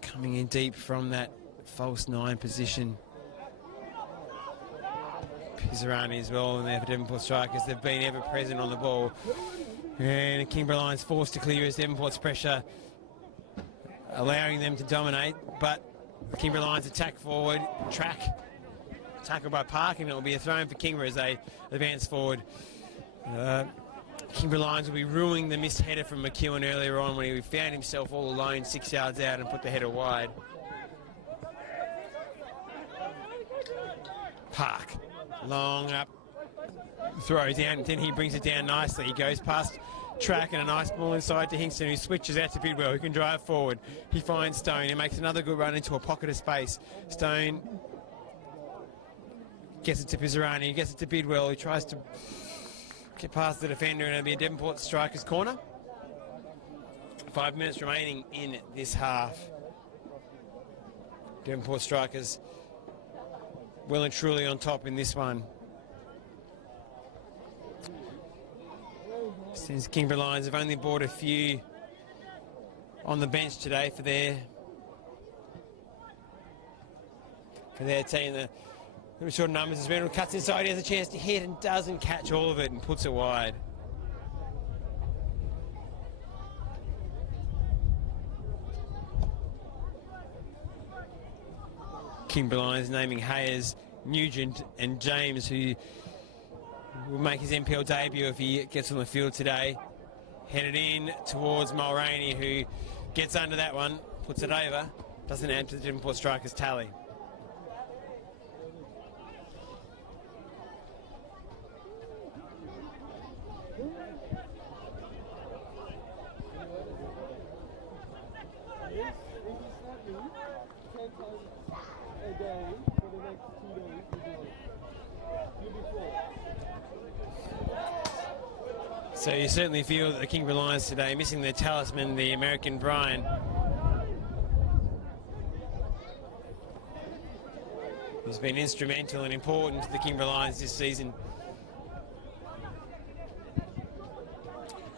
coming in deep from that false 9 position. Pizzarani as well, and there for Devonport Strikers. They've been ever present on the ball. And Kingborough Lions forced to clear as Devonport's pressure, allowing them to dominate. But Kingborough Lions attack forward, track, tackled by Park, and it will be a throw for Kingborough as they advance forward. Kingborough Lions will be ruining the missed header from McEwen earlier on when he found himself all alone 6 yards out and put the header wide. Park, long up, throws down, then he brings it down nicely. He goes past track and a nice ball inside to Hingston, who switches out to Bidwell, who can drive forward. He finds Stone, he makes another good run into a pocket of space. Stone gets it to Pizzarani, gets it to Bidwell, who tries to get past the defender, and it'll be a Devonport Strikers corner. 5 minutes remaining in this half. Devonport Strikers well and truly on top in this one. Since Kingborough Lions have only brought a few on the bench today for their team. The little short numbers as Reynolds cuts inside, he has a chance to hit and doesn't catch all of it and puts it wide. Kingborough Lions naming Hayes, Nugent and James, who will make his NPL debut if he gets on the field today. Headed in towards Mulroney, who gets under that one, puts it over, doesn't add to the Devonport Strikers tally. So you certainly feel that the Kingborough Lions today, missing their talisman, the American Brian, who's been instrumental and important to the Kingborough Lions this season.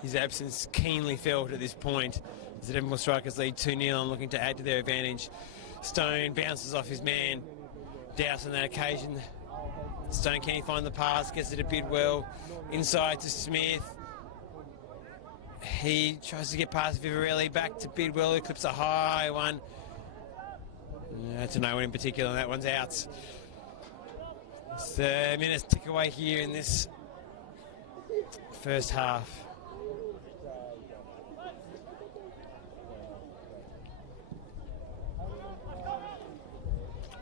His absence keenly felt at this point as the Devonport Strikers lead 2-0 and looking to add to their advantage. Stone bounces off his man, Douse on that occasion. Stone, can he find the pass? Gets it to Bidwell, inside to Smith. He tries to get past Vivarelli, back to Bidwell, who clips a high one. That's no one in particular, and that one's out. So minutes tick away here in this first half.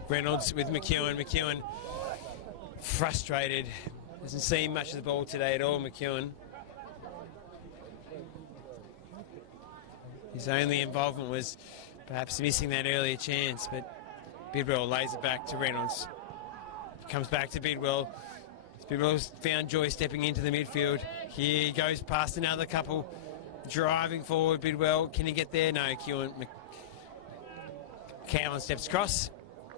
Reynolds with McEwen. McEwen frustrated. Doesn't see much of the ball today at all, McEwen. His only involvement was perhaps missing that earlier chance, but Bidwell lays it back to Reynolds. Comes back to Bidwell. Bidwell's found joy stepping into the midfield. Here he goes past another couple, driving forward. Bidwell, can he get there? No, Cowan steps across,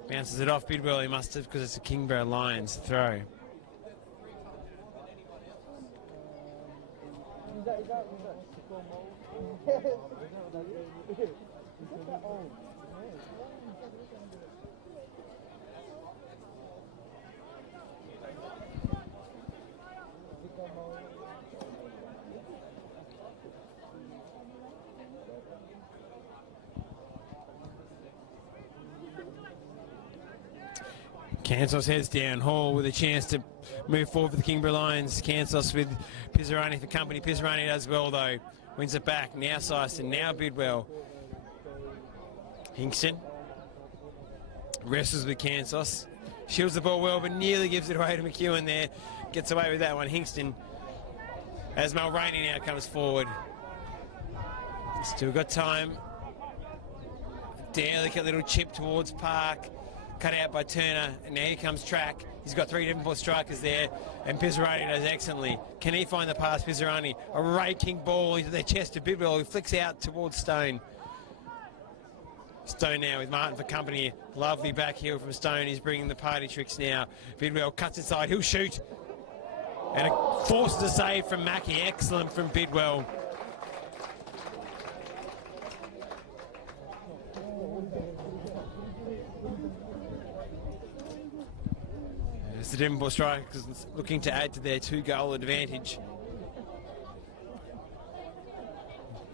bounces it off. Bidwell, he must have, because it's a Kingborough Lions throw. Kansos heads down. Hall with a chance to move forward for the Kingborough Lions. Kansos with Pizzarani for company. Pizzarani does well though. Wins it back. Now Syston. Now Bidwell. Hingston wrestles with Kansos. Shields the ball well, but nearly gives it away to McEwen there. Gets away with that one. Hingston, as Mulroney now comes forward. Still got time. Delicate little chip towards Park. Cut out by Turner, and now here comes Track. He's got 3 Devonport Strikers there, and Pizzarani does excellently. Can he find the pass? Pizzarani, a raking ball into the chest of Bidwell, who flicks out towards Stone. Stone now with Martin for company. Lovely back heel from Stone. He's bringing the party tricks now. Bidwell cuts inside. He'll shoot. And it forces a save from Mackie. Excellent from Bidwell. As the Devonport Strikers looking to add to their 2-goal advantage.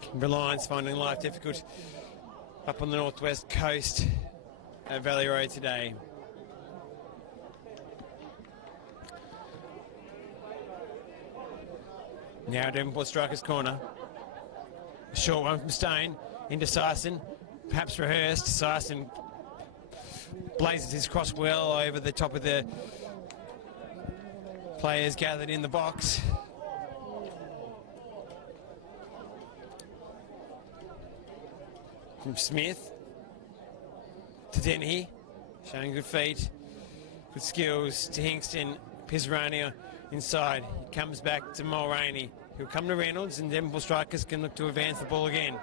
Kingborough Lions finding life difficult up on the northwest coast at Valley Road today. Now Devonport Strikers corner. A short one from Stone into Syson. Perhaps rehearsed. Syson blazes his cross well over the top of the players gathered in the box. From Smith to Dennehy, showing good feet, good skills to Hingston. Pisrania inside. He comes back to Mulroney. He'll come to Reynolds, and Devonport Strikers can look to advance the ball again.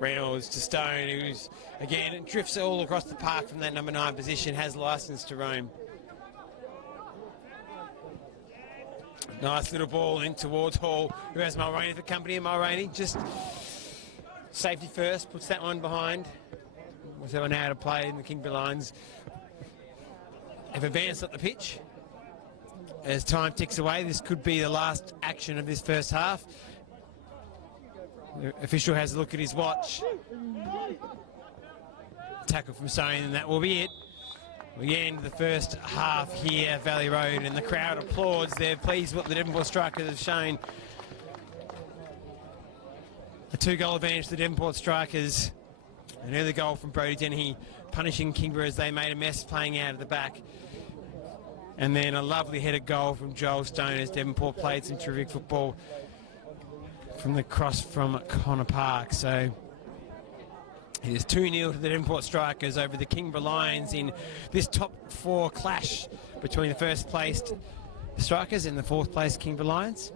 Reynolds to Stone, who's again drifts all across the park from that number 9 position, has license to roam. Nice little ball in towards Hall, who has Mulroney for company, and Mulroney just safety first, puts that one behind. So I know how to play in the Kingborough Lions. Have advanced up the pitch. As time ticks away, this could be the last action of this first half. The official has a look at his watch. Tackle from Stone, and that will be it. We end the first half here at Valley Road, and the crowd applauds. They're pleased with what the Devonport Strikers have shown. A 2-goal advantage to the Devonport Strikers. An early goal from Brodie Dennehy, punishing Kingborough as they made a mess playing out of the back. And then a lovely headed goal from Joel Stone as Devonport played some terrific football from the cross from Connor Park. So it is 2-0 to the Devonport Strikers over the Kingborough Lions in this top 4 clash between the first placed Strikers and the 4th placed Kingborough Lions.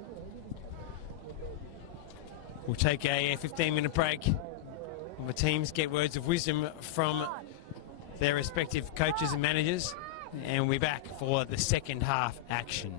We'll take a 15-minute break. The teams get words of wisdom from their respective coaches and managers, and we'll be back for the second half action.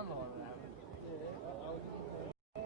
Come on, man. Yeah.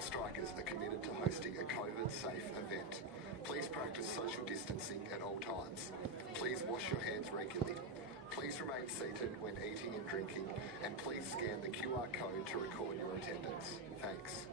Devonport Strikers are committed to hosting a COVID-safe event. Please practice social distancing at all times. Please wash your hands regularly. Please remain seated when eating and drinking, and please scan the QR code to record your attendance. Thanks.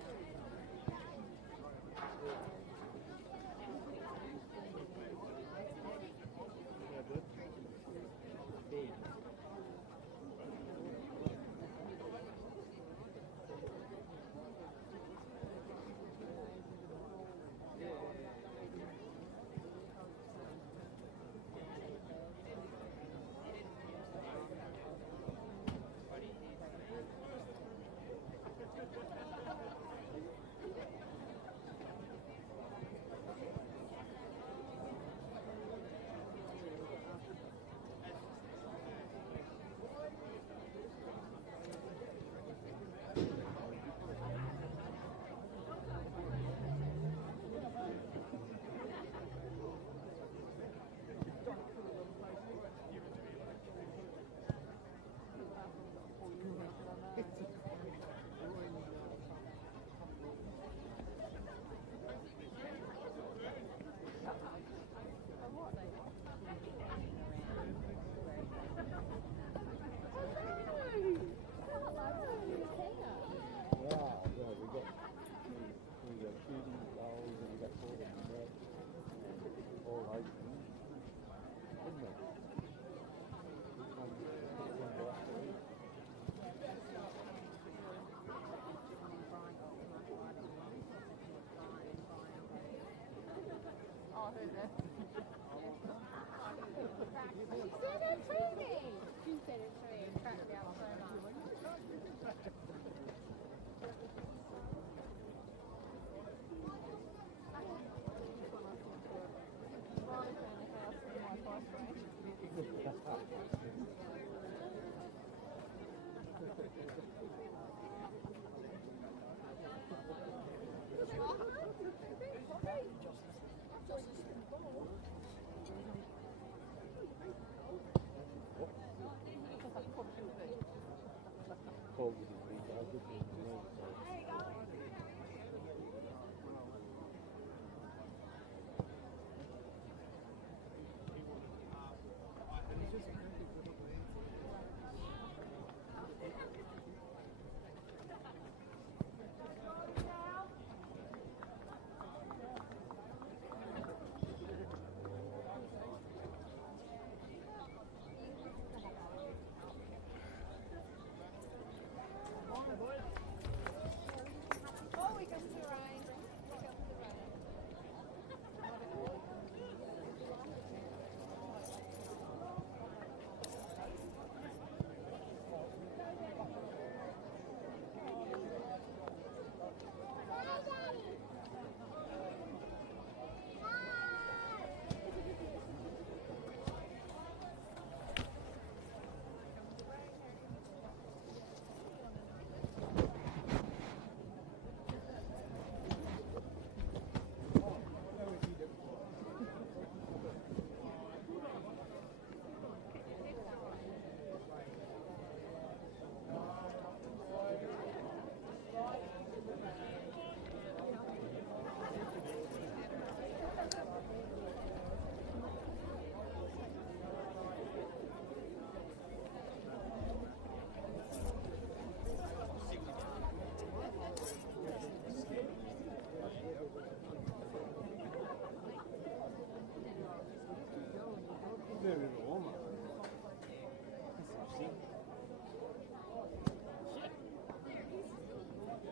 Very warm.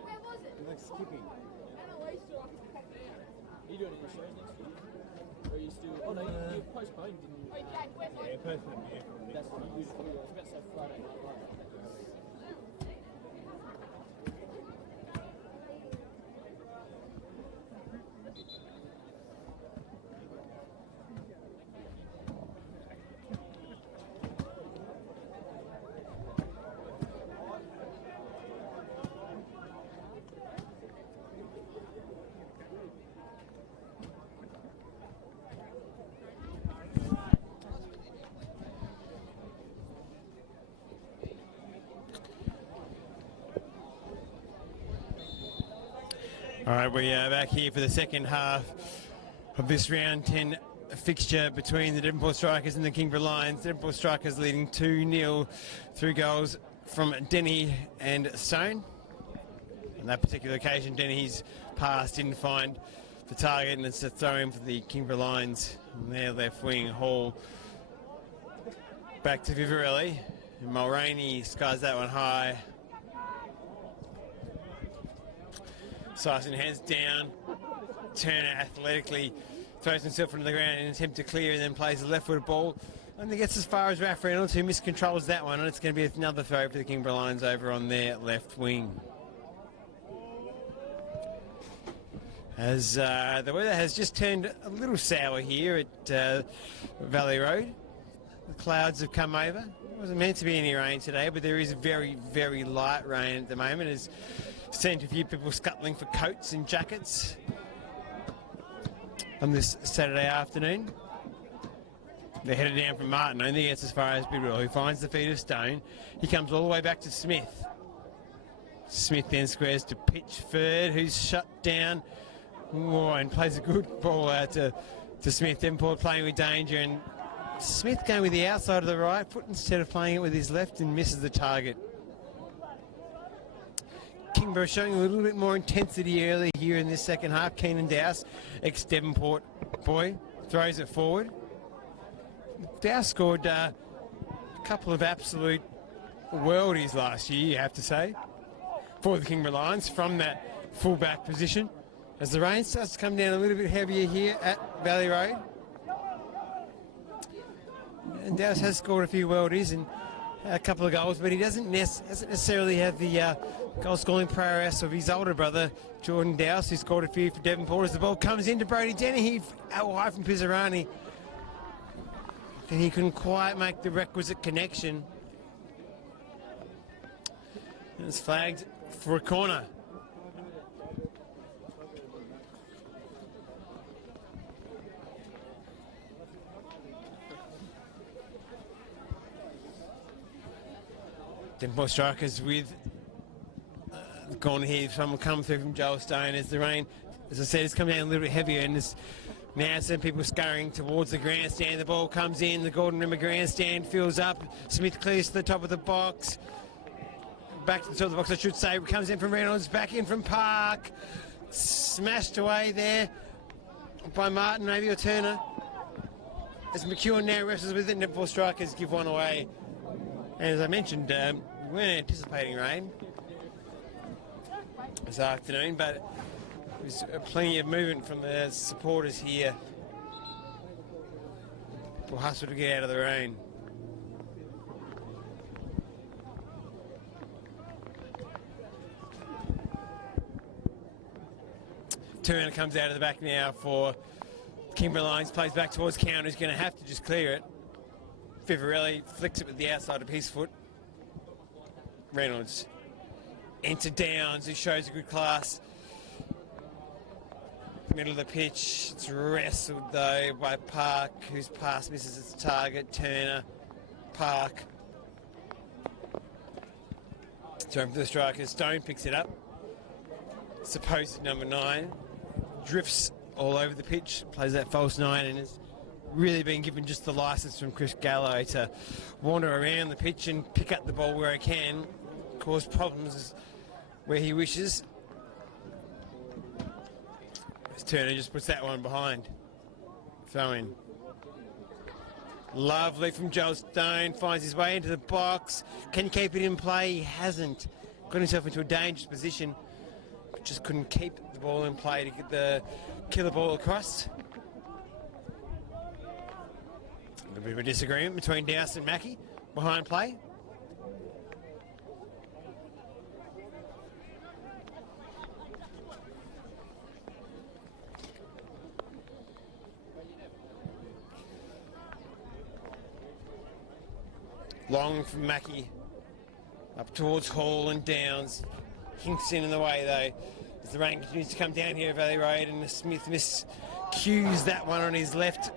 Where was it? Like skipping. You doing any shows next week? Or are you still? Oh no, you postponed, didn't you? Oh, Jack, where's it? Yeah, personally, yeah. That's what you usually do. I was about to say Friday night. Right? All right, we are back here for the second half of this round 10 fixture between the Devonport Strikers and the Kingborough Lions. The Devonport Strikers leading 2-0 through goals from Denny and Stone. On that particular occasion, Denny's pass didn't find the target, and it's a throw in for the Kingborough Lions. And their left wing, Hall back to Vivarelli. And Mulroney skies that one high. Sison heads down. Turner athletically throws himself into the ground in an attempt to clear, and then plays a left-footed ball. And he gets as far as Raph Reynolds, who miscontrols that one, and it's going to be another throw for the Kingborough Lions over on their left wing. As the weather has just turned a little sour here at Valley Road. The clouds have come over. It wasn't meant to be any rain today, but there is very, very light rain at the moment. It's sent a few people scuttling for coats and jackets on this Saturday afternoon. They're headed down from Martin, only gets as far as Bidwell, who finds the feet of Stone. He comes all the way back to Smith. Smith then squares to Pitchford, who's shut down. Oh, and plays a good ball out to Smith. Devonport playing with danger, and Smith going with the outside of the right foot instead of playing it with his left, and misses the target. Kingborough showing a little bit more intensity early here in this second half. Keenan Dowse, ex-Devonport boy, throws it forward. Dowse scored a couple of absolute worldies last year, you have to say, for the Kingborough Lions from that full-back position. As the rain starts to come down a little bit heavier here at Valley Road. And Dowse has scored a few worldies and a couple of goals, but he doesn't necessarily have the goal-scoring prowess of his older brother, Jordan Dowse, who scored a few for Devonport. As the ball comes into Brody Dennehy, out wide from Pizzarani. And he couldn't quite make the requisite connection. And it's flagged for a corner. Devonport Strikers with the corner here. Someone come through from Joel Stone as the rain, as I said, has come down a little bit heavier, and there's now some people scurrying towards the grandstand. The ball comes in, the Gordon Rimmer grandstand fills up. Smith clears to the top of the box. Back to the top of the box, I should say. Comes in from Reynolds, back in from Park. Smashed away there by Martin, maybe, or Turner. As McEwen now wrestles with it, Devonport Strikers give one away. And as I mentioned, we weren't anticipating rain this afternoon, but there's plenty of movement from the supporters here. People hustle to get out of the rain. Turner comes out of the back now for Kingborough Lions, plays back towards Count, who's going to have to just clear it. Vivarelli flicks it with the outside of his foot. Reynolds into Downs, who shows a good class. Middle of the pitch, it's wrestled though by Park, whose pass misses its target. Turner, Park. Thrown for the Strikers. Stone picks it up. Supposed number 9 drifts all over the pitch, plays that false 9, and is really been given just the licence from Chris Gallo to wander around the pitch and pick up the ball where he can, cause problems where he wishes. As Turner just puts that one behind. Throw in. Lovely from Joel Stone, finds his way into the box. Can he keep it in play? He hasn't. Got himself into a dangerous position, but just couldn't keep the ball in play to get the killer ball across. A bit of a disagreement between Dowse and Mackie behind play. Long from Mackie up towards Hall and Downs. Hinkson in the way though, as the rain continues to come down here at Valley Road, and Smith miscues that one on his left.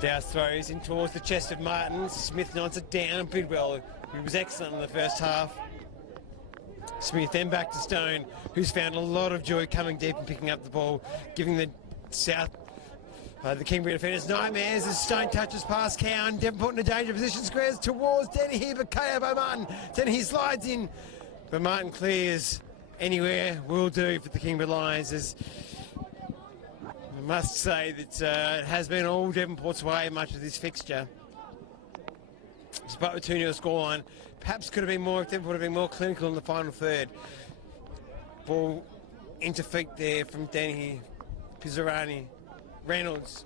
Dowse throws in towards the chest of Martin. Smith nods it down. Bidwell, who was excellent in the first half, Smith, then back to Stone, who's found a lot of joy coming deep and picking up the ball, giving the the Kingborough defenders nightmares as Stone touches past Cowan. Devonport in a danger position, squares towards Dennehy, but KO by Martin. Dennehy slides in, but Martin clears anywhere, will do for the Kingborough Lions. As I must say that it has been all Devonport's way much of this fixture. Despite the 2-0 scoreline, perhaps could have been more if Devonport had been more clinical in the final third. Ball into feet there from Dennehy, Pizzarani, Reynolds.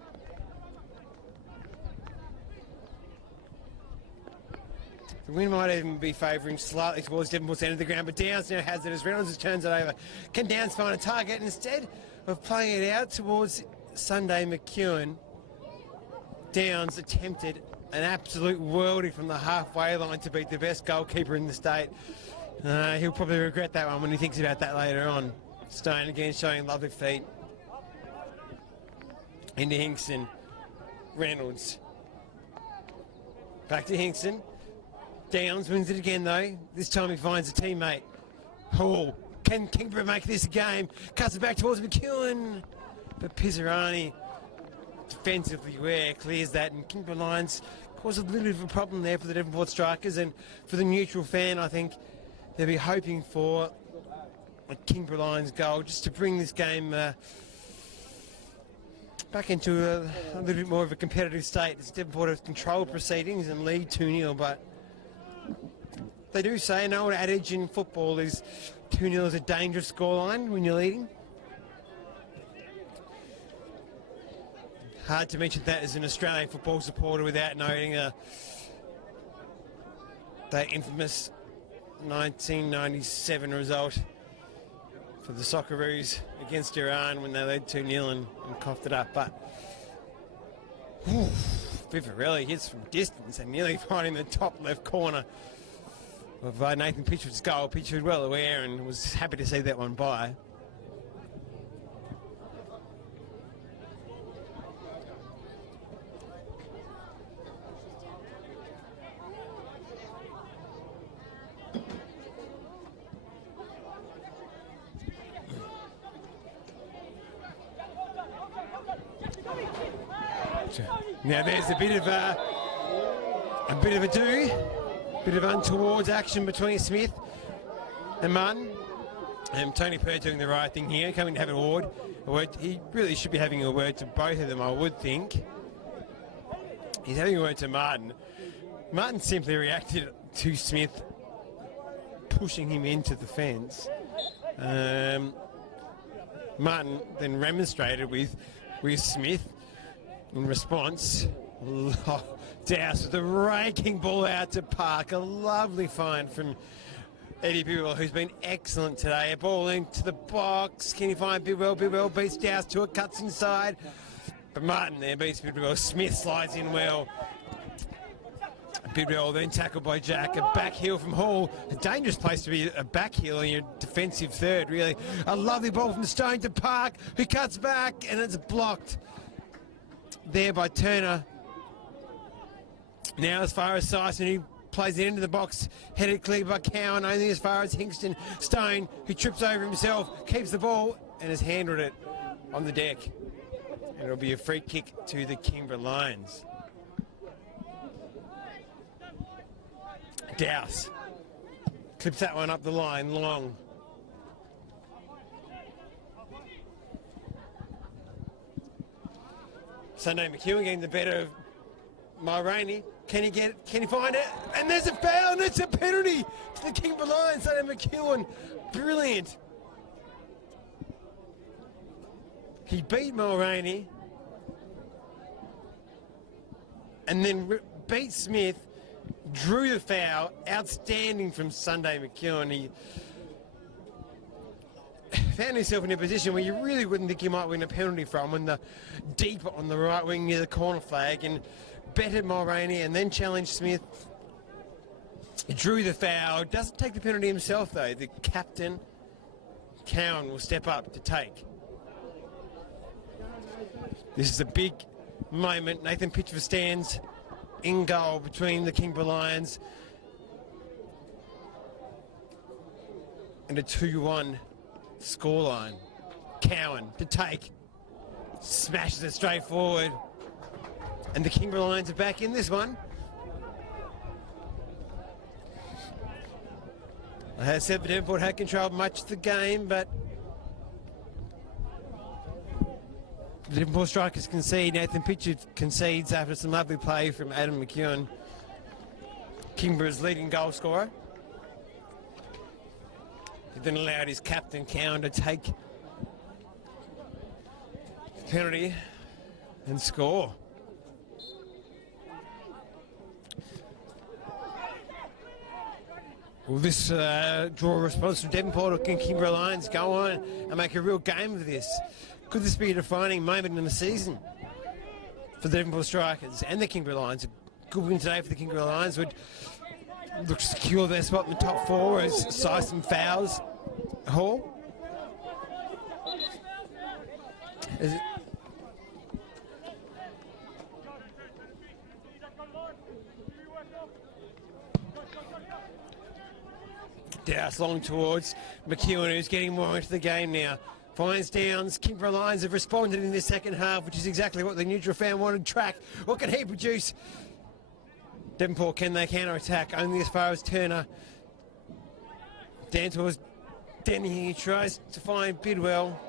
The wind might even be favouring slightly towards Devonport's end of the ground, but Downs now has it as Reynolds turns it over. Can Downs find a target? Instead of playing it out towards Sunday McEwen, Downs attempted an absolute worldie from the halfway line to beat the best goalkeeper in the state. He'll probably regret that one when he thinks about that later on. Stone again showing lovely feet. Into Hinkson, Reynolds. Back to Hinkson. Downs wins it again though. This time he finds a teammate. Hall. Can Kingborough make this a game? Cuts it back towards McEwen. But Pizzarani defensively clears that, and Kingborough Lions cause a little bit of a problem there for the Devonport Strikers, and for the neutral fan I think they'll be hoping for a Kingborough Lions goal just to bring this game back into a little bit more of a competitive state. As Devonport have controlled proceedings and lead 2-0, but they do say an old adage in football is 2-0 is a dangerous scoreline when you're leading. Hard to mention that as an Australian football supporter without noting that infamous 1997 result for the Socceroos against Iran when they led 2-0 and coughed it up. But Vivarelli hits from distance and nearly finding the top left corner of Nathan Pitchford's goal. Pitchford well aware and was happy to see that one by. Now there's a bit of a bit of untoward action between Smith and Martin. And Tony Purr doing the right thing here, coming to have a word. He really should be having a word to both of them, I would think. He's having a word to Martin. Martin simply reacted to Smith pushing him into the fence. Martin then remonstrated with Smith. In response, Douse with the raking ball out to Park. A lovely find from Eddie Bidwell, who's been excellent today. A ball into the box. Can he find Bidwell? Bidwell beats Douse to it, cuts inside. But Martin there beats Bidwell. Smith slides in well. Bidwell then tackled by Jack. A back heel from Hall. A dangerous place to be a back heel in your defensive third, really. A lovely ball from Stone to Park, who cuts back, and it's blocked there by Turner. Now as far as Syson, who plays it into the box, headed clear by Cowan, only as far as Hingston. Stone, who trips over himself, keeps the ball and has handled it on the deck. And it'll be a free kick to the Kingborough Lions. Douse clips that one up the line, long. Sunday McEwen getting the better of Mulroney. Can he find it? And there's a foul, and it's a penalty to the Kingborough Lions. Sunday McEwen, brilliant. He beat Mulroney and then beat Smith, drew the foul. Outstanding from Sunday McEwen. He found himself in a position where you really wouldn't think he might win a penalty from, when the deep on the right wing near the corner flag, and betted Mulroney and then challenged Smith. Drew the foul. Doesn't take the penalty himself though. The captain, Cowan, will step up to take. This is a big moment. Nathan Pitchford stands in goal between the Kingborough Lions. and a 2-1 scoreline. Cowan to take. Smashes it straight forward. And the Kingborough Lions are back in this one. I had said Devonport had controlled much of the game, but the Devonport Strikers concede. Nathan Pitcher concedes after some lovely play from Adam McEwen, Kingborough's leading goal scorer. He then allowed his captain Cowan to take the penalty and score. Will this draw a response from Devonport, or can Kingborough Lions go on and make a real game of this? Could this be a defining moment in the season for the Devonport Strikers and the Kingborough Lions? A good win today for the Kingborough Lions would look to secure their spot in the top four as Syson fouls Hall. Douse long towards McEwen, who's getting more into the game now. Finds downs. Kingborough Lions have responded in this second half, which is exactly what the neutral fan wanted. Track. What can he produce? Devonport, can they counter-attack? Only as far as Turner. Down towards Denny. He tries to find Bidwell.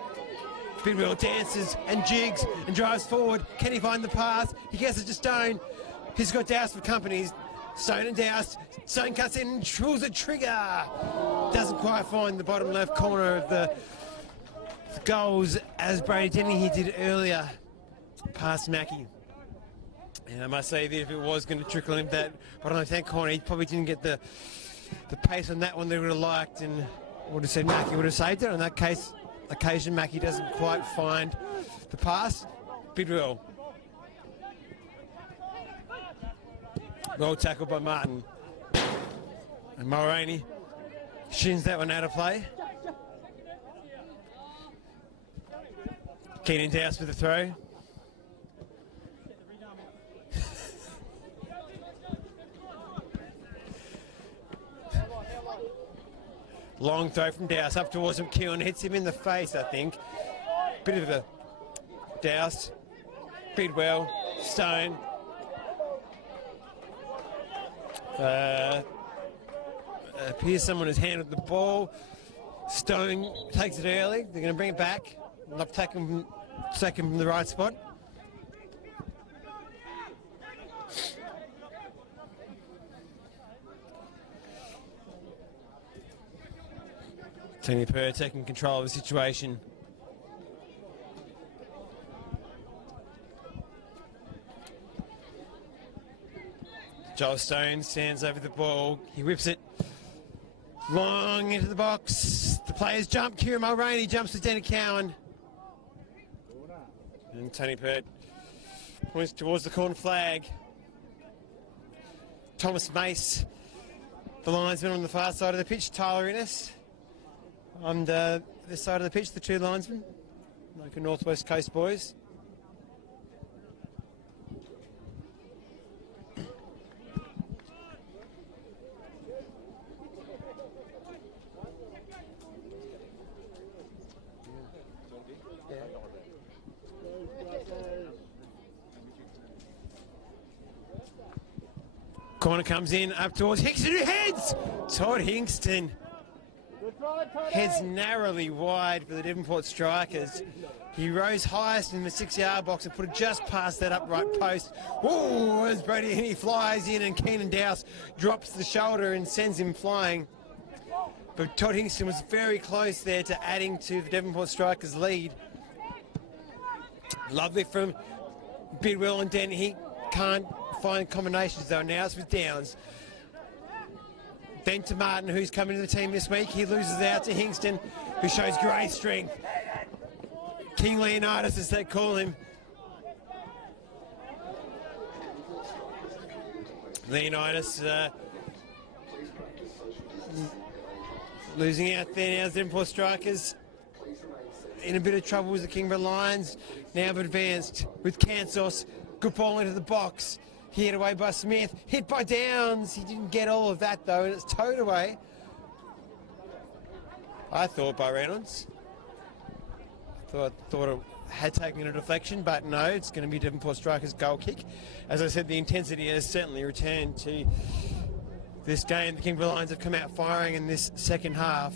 Bidwell dances and jigs and drives forward. Can he find the path? He gets it to Stone. He's got Douse for company. Stone and Douse. Stone cuts in and pulls the trigger. Doesn't quite find the bottom left corner of the goals as Brady Denny he did earlier past Mackie. And I must say that if it was going to trickle in that bottom left hand corner, he probably didn't get the pace on that one they would have liked, and would have said Mackie would have saved it. On that occasion, Mackie doesn't quite find the pass. Bidwell. Well tackled by Martin. And Mulroney shins that one out of play. Keenan Douse with the throw. Long throw from Douse up towards McEwen. Hits him in the face, I think. Bit of a Douse. Bidwell. Stone. Appears someone has handled the ball. Stone takes it early. They're going to bring it back. Not take him from the right spot. Tony Purr taking control of the situation. Joel Stone stands over the ball. He whips it long into the box. The players jump. Kieran Mulroney jumps to Denny Cowan. And Tony Pert points towards the corner flag. Thomas Mace, the linesman on the far side of the pitch. Tyler Innes on this side of the pitch, the two linesmen, like a North West Coast boys. Corner comes in, up towards Hingston, who heads! Todd Hingston heads narrowly wide for the Devonport Strikers. He rose highest in the 6-yard box and put it just past that upright post. Ooh, as Brady Henny flies in and Keenan Douse drops the shoulder and sends him flying. But Todd Hingston was very close there to adding to the Devonport Strikers' lead. Lovely from Bidwell and Den. He can't find combinations though. Now it's with Downs. Then to Martin, who's coming to the team this week. He loses out to Hingston, who shows great strength. King Leonidas, as they call him. Leonidas losing out there now. Devonport Strikers in a bit of trouble with the Kingborough Lions. Now have advanced with Kansos. Good ball into the box. Hit away by Smith. Hit by Downs. He didn't get all of that though, and it's towed away. I thought, by Reynolds. Thought it had taken a deflection, but no, it's going to be Devonport Strikers' goal kick. As I said, the intensity has certainly returned to this game. The Kingborough Lions have come out firing in this second half.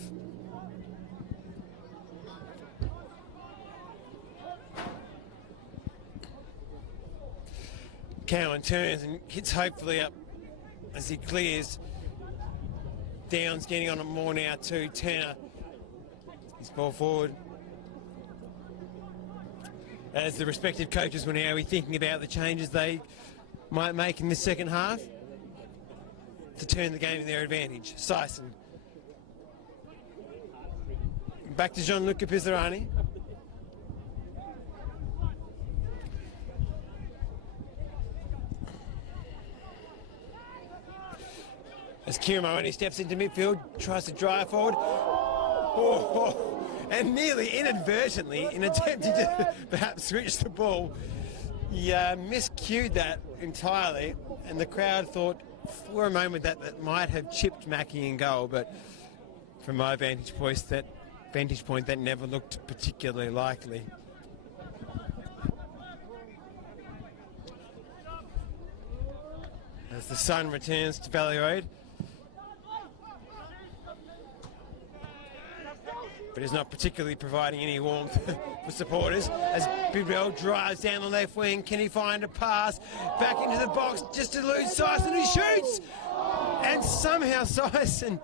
Cowan turns and hits hopefully up as he clears. Downs getting on it more now too. Turner, his ball forward. As the respective coaches will now be thinking about the changes they might make in this second half to turn the game in their advantage. Sison. Back to Jean-Luc Pizzarani. As Kirmo, when he steps into midfield, tries to drive forward. And nearly inadvertently, in attempting to perhaps switch the ball, he miscued that entirely, and the crowd thought for a moment that might have chipped Mackie in goal, but from my vantage point, that never looked particularly likely. As the sun returns to Valley Road, but is not particularly providing any warmth for supporters. As Bidwell drives down the left wing, can he find a pass back into the box just to lose Sison, who shoots? And somehow Sison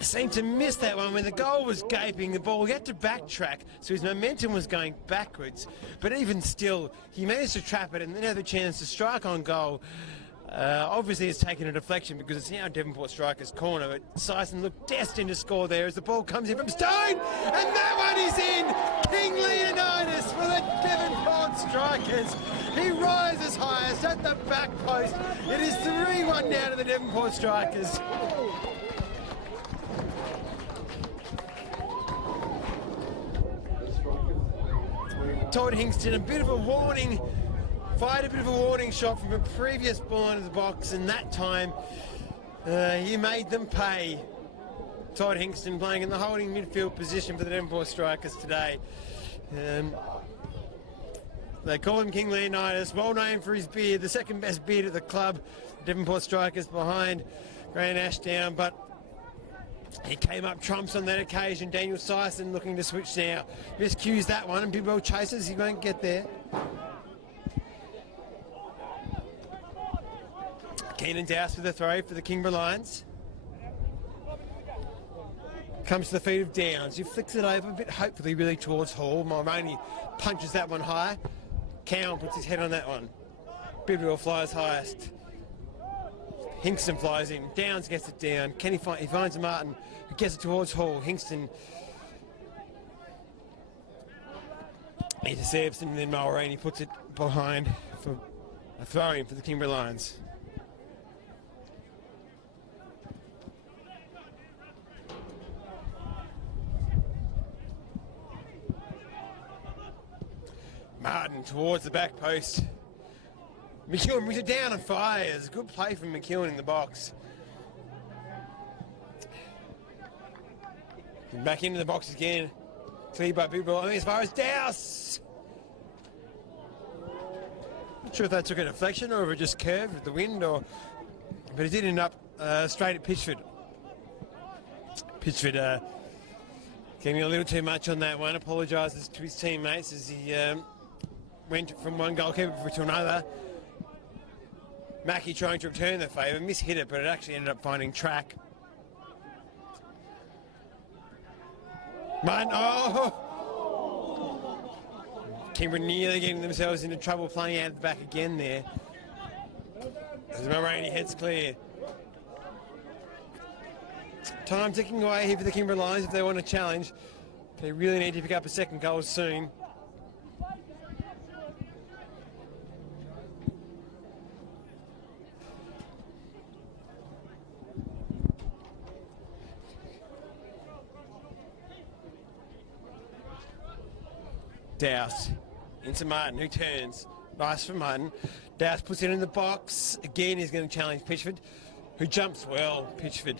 seemed to miss that one when the goal was gaping. The ball, he had to backtrack, so his momentum was going backwards. But even still, he managed to trap it and then have a chance to strike on goal. Obviously it's taken a deflection because it's now Devonport Strikers' corner, but Sison looked destined to score there as the ball comes in from Stone, and that one is in! King Leonidas for the Devonport Strikers. He rises highest at the back post. It is 3-1 now to the Devonport Strikers. Todd Hingston, a bit of a warning. Fired a bit of a warning shot from a previous ball into the box, and that time he made them pay. Todd Hingston playing in the holding midfield position for the Devonport Strikers today. They call him King Leonidas, well known for his beard, the second best beard at the club. Devonport Strikers behind Grant Ashdown, but he came up trumps on that occasion. Daniel Sison looking to switch now. Miscues that one, and Bidwell chases, he won't get there. Keenan Dowse with the throw for the Kingborough Lions. Comes to the feet of Downs, who flicks it over a bit, hopefully really towards Hall. Mulroney punches that one high. Cowan puts his head on that one. Bidwell flies highest. Hingston flies in. Downs gets it down. He finds Martin, who gets it towards Hall. Hingston intercepts, and then Mulroney puts it behind for a throw-in for the Kingborough Lions. Martin towards the back post. McEwen brings it down and fires. Good play from McEwen in the box. Back into the box again. Cleared by Bidwell. As far as Dowse. Not sure if that took a deflection or if it just curved with the wind, but it did end up straight at Pitchford. Pitchford getting a little too much on that one. Apologises to his teammates as he went from one goalkeeper to another. Mackie trying to return the favour, mishit it, but it actually ended up finding track. Martin, Kingborough nearly getting themselves into trouble playing out of the back again there. As Mulroney heads clear. Time ticking away here for the Kingborough Lions if they want to challenge. They really need to pick up a second goal soon. Dowse into Martin, who turns. Nice for Martin. Dowse puts it in the box. Again, he's going to challenge Pitchford, who jumps well. Pitchford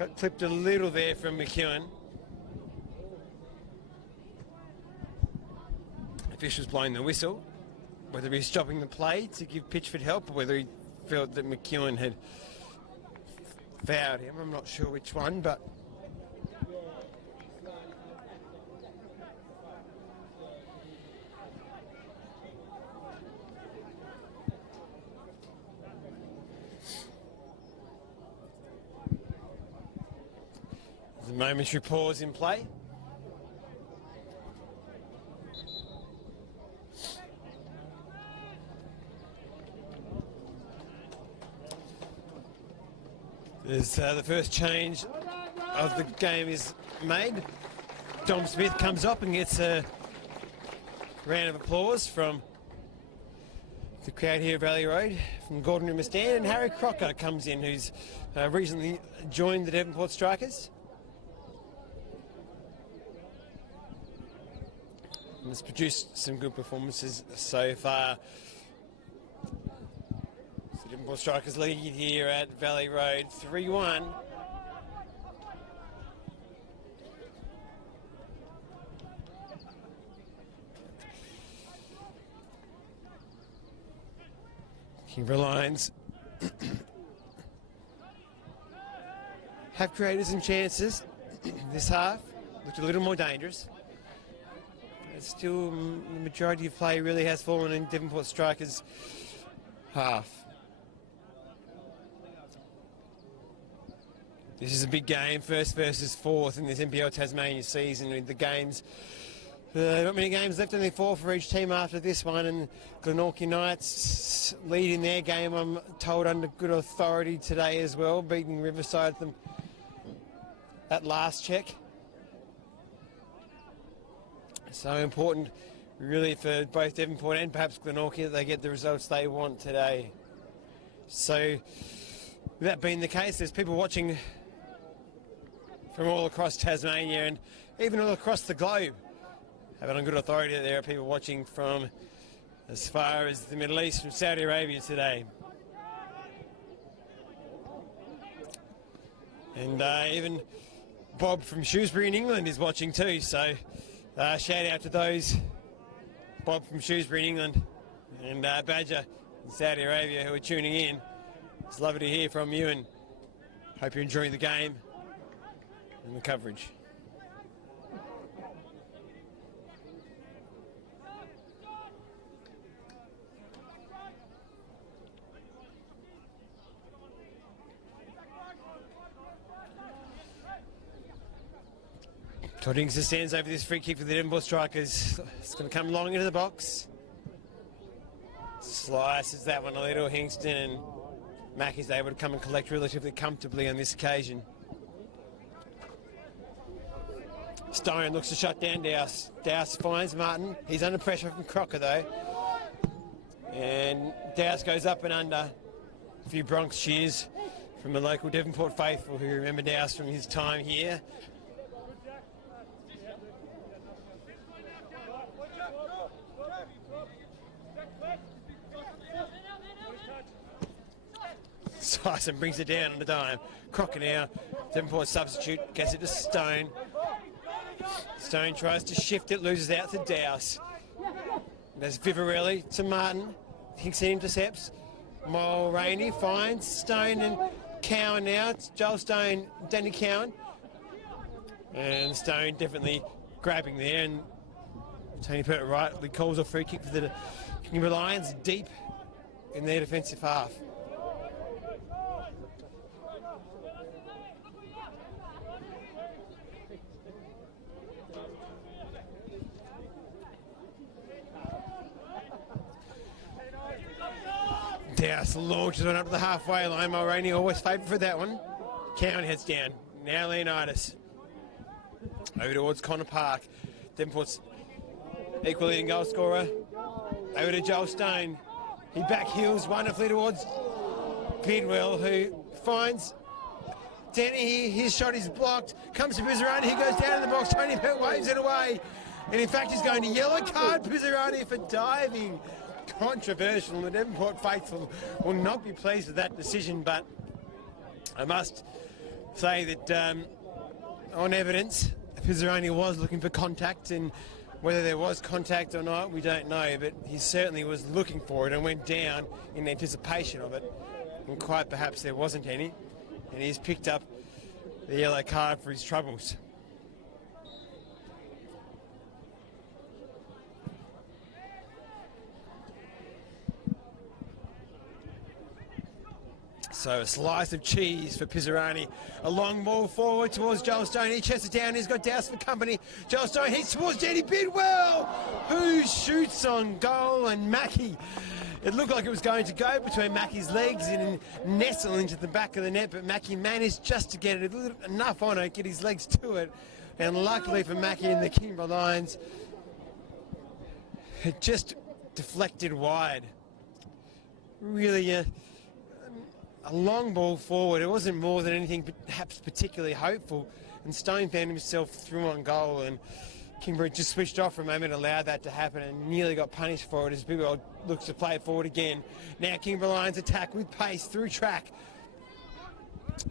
Got clipped a little there from McEwen. Officials blowing the whistle. Whether he's stopping the play to give Pitchford help or whether he felt that McEwen had fouled him. I'm not sure which one, but there's a momentary pause in play. As the first change of the game is made, Dom Smith comes up and gets a round of applause from the crowd here at Valley Road, from Gordon Rimmer Stand, and Harry Crocker comes in, who's recently joined the Devonport Strikers. And has produced some good performances so far. Devonport Strikers lead here at Valley Road 3-1. Kingborough Lions have created some chances this half. Looked a little more dangerous. But still, the majority of play really has fallen in Devonport Strikers' half. This is a big game, first versus fourth in this NPL Tasmania season. With the games, not many games left, only 4 for each team after this one. And Glenorchy Knights lead in their game, I'm told, under good authority today as well, beating Riverside them at last check. So important, really, for both Devonport and perhaps Glenorchy that they get the results they want today. So, with that being the case, there's people watching from all across Tasmania and even all across the globe. Having on good authority that there are people watching from as far as the Middle East, from Saudi Arabia today. And even Bob from Shrewsbury in England is watching too, so shout out to those, Bob from Shrewsbury in England and Badger in Saudi Arabia, who are tuning in. It's lovely to hear from you, and hope you're enjoying the game and the coverage. Todd Inkster stands over this free kick for the Devonport Strikers. It's going to come long into the box. Slices that one a little. Hingston and Mack is able to come and collect relatively comfortably on this occasion. Stone looks to shut down Dowse. Dowse finds Martin. He's under pressure from Crocker though. And Dowse goes up and under. A few Bronx cheers from the local Devonport faithful who remember Dowse from his time here. Tyson brings it down on the dime. Crocker now, Devonport substitute, gets it to Stone. Stone tries to shift it, loses out to Dowse. There's Vivarelli to Martin. Hinkson intercepts. Mulroney finds Stone and Cowan now. It's Joel Stone, Danny Cowan. And Stone definitely grabbing there, and Tony Pert rightly calls a free kick for the Kingborough Lions deep in their defensive half. Dowse launches one up to the halfway line. Mulroney always favoured for that one. Cowan heads down. Now Leonidas. Over towards Connor Park. Devonport's equal leading goal scorer. Over to Joel Stone. He back heels wonderfully towards Bidwell, who finds Denny. His shot is blocked. Comes to Pizzarani. He goes down in the box. Tony Pert waves it away. And in fact, he's going to yellow card Pizzarani for diving. Controversial. The Devonport faithful will not be pleased with that decision, but I must say that on evidence, Pizzaroni was looking for contact, and whether there was contact or not, we don't know, but he certainly was looking for it and went down in anticipation of it, and quite perhaps there wasn't any, and he's picked up the yellow card for his troubles. So a slice of cheese for Pizzaroni. A long ball forward towards Joel Stone. He chests it down. He's got Douse for company. Joel Stone hits towards Danny Bidwell, who shoots on goal, and Mackie. It looked like it was going to go between Mackie's legs and nestle into the back of the net, but Mackie managed just to get it enough on it, get his legs to it. And luckily for Mackie and the Kingborough Lions, it just deflected wide. Really a long ball forward. It wasn't more than anything perhaps particularly hopeful, and Stone found himself through on goal, and Kingborough just switched off for a moment, allowed that to happen, and nearly got punished for it as Bidwell looks to play it forward again. Now Kingborough Lions attack with pace through Track.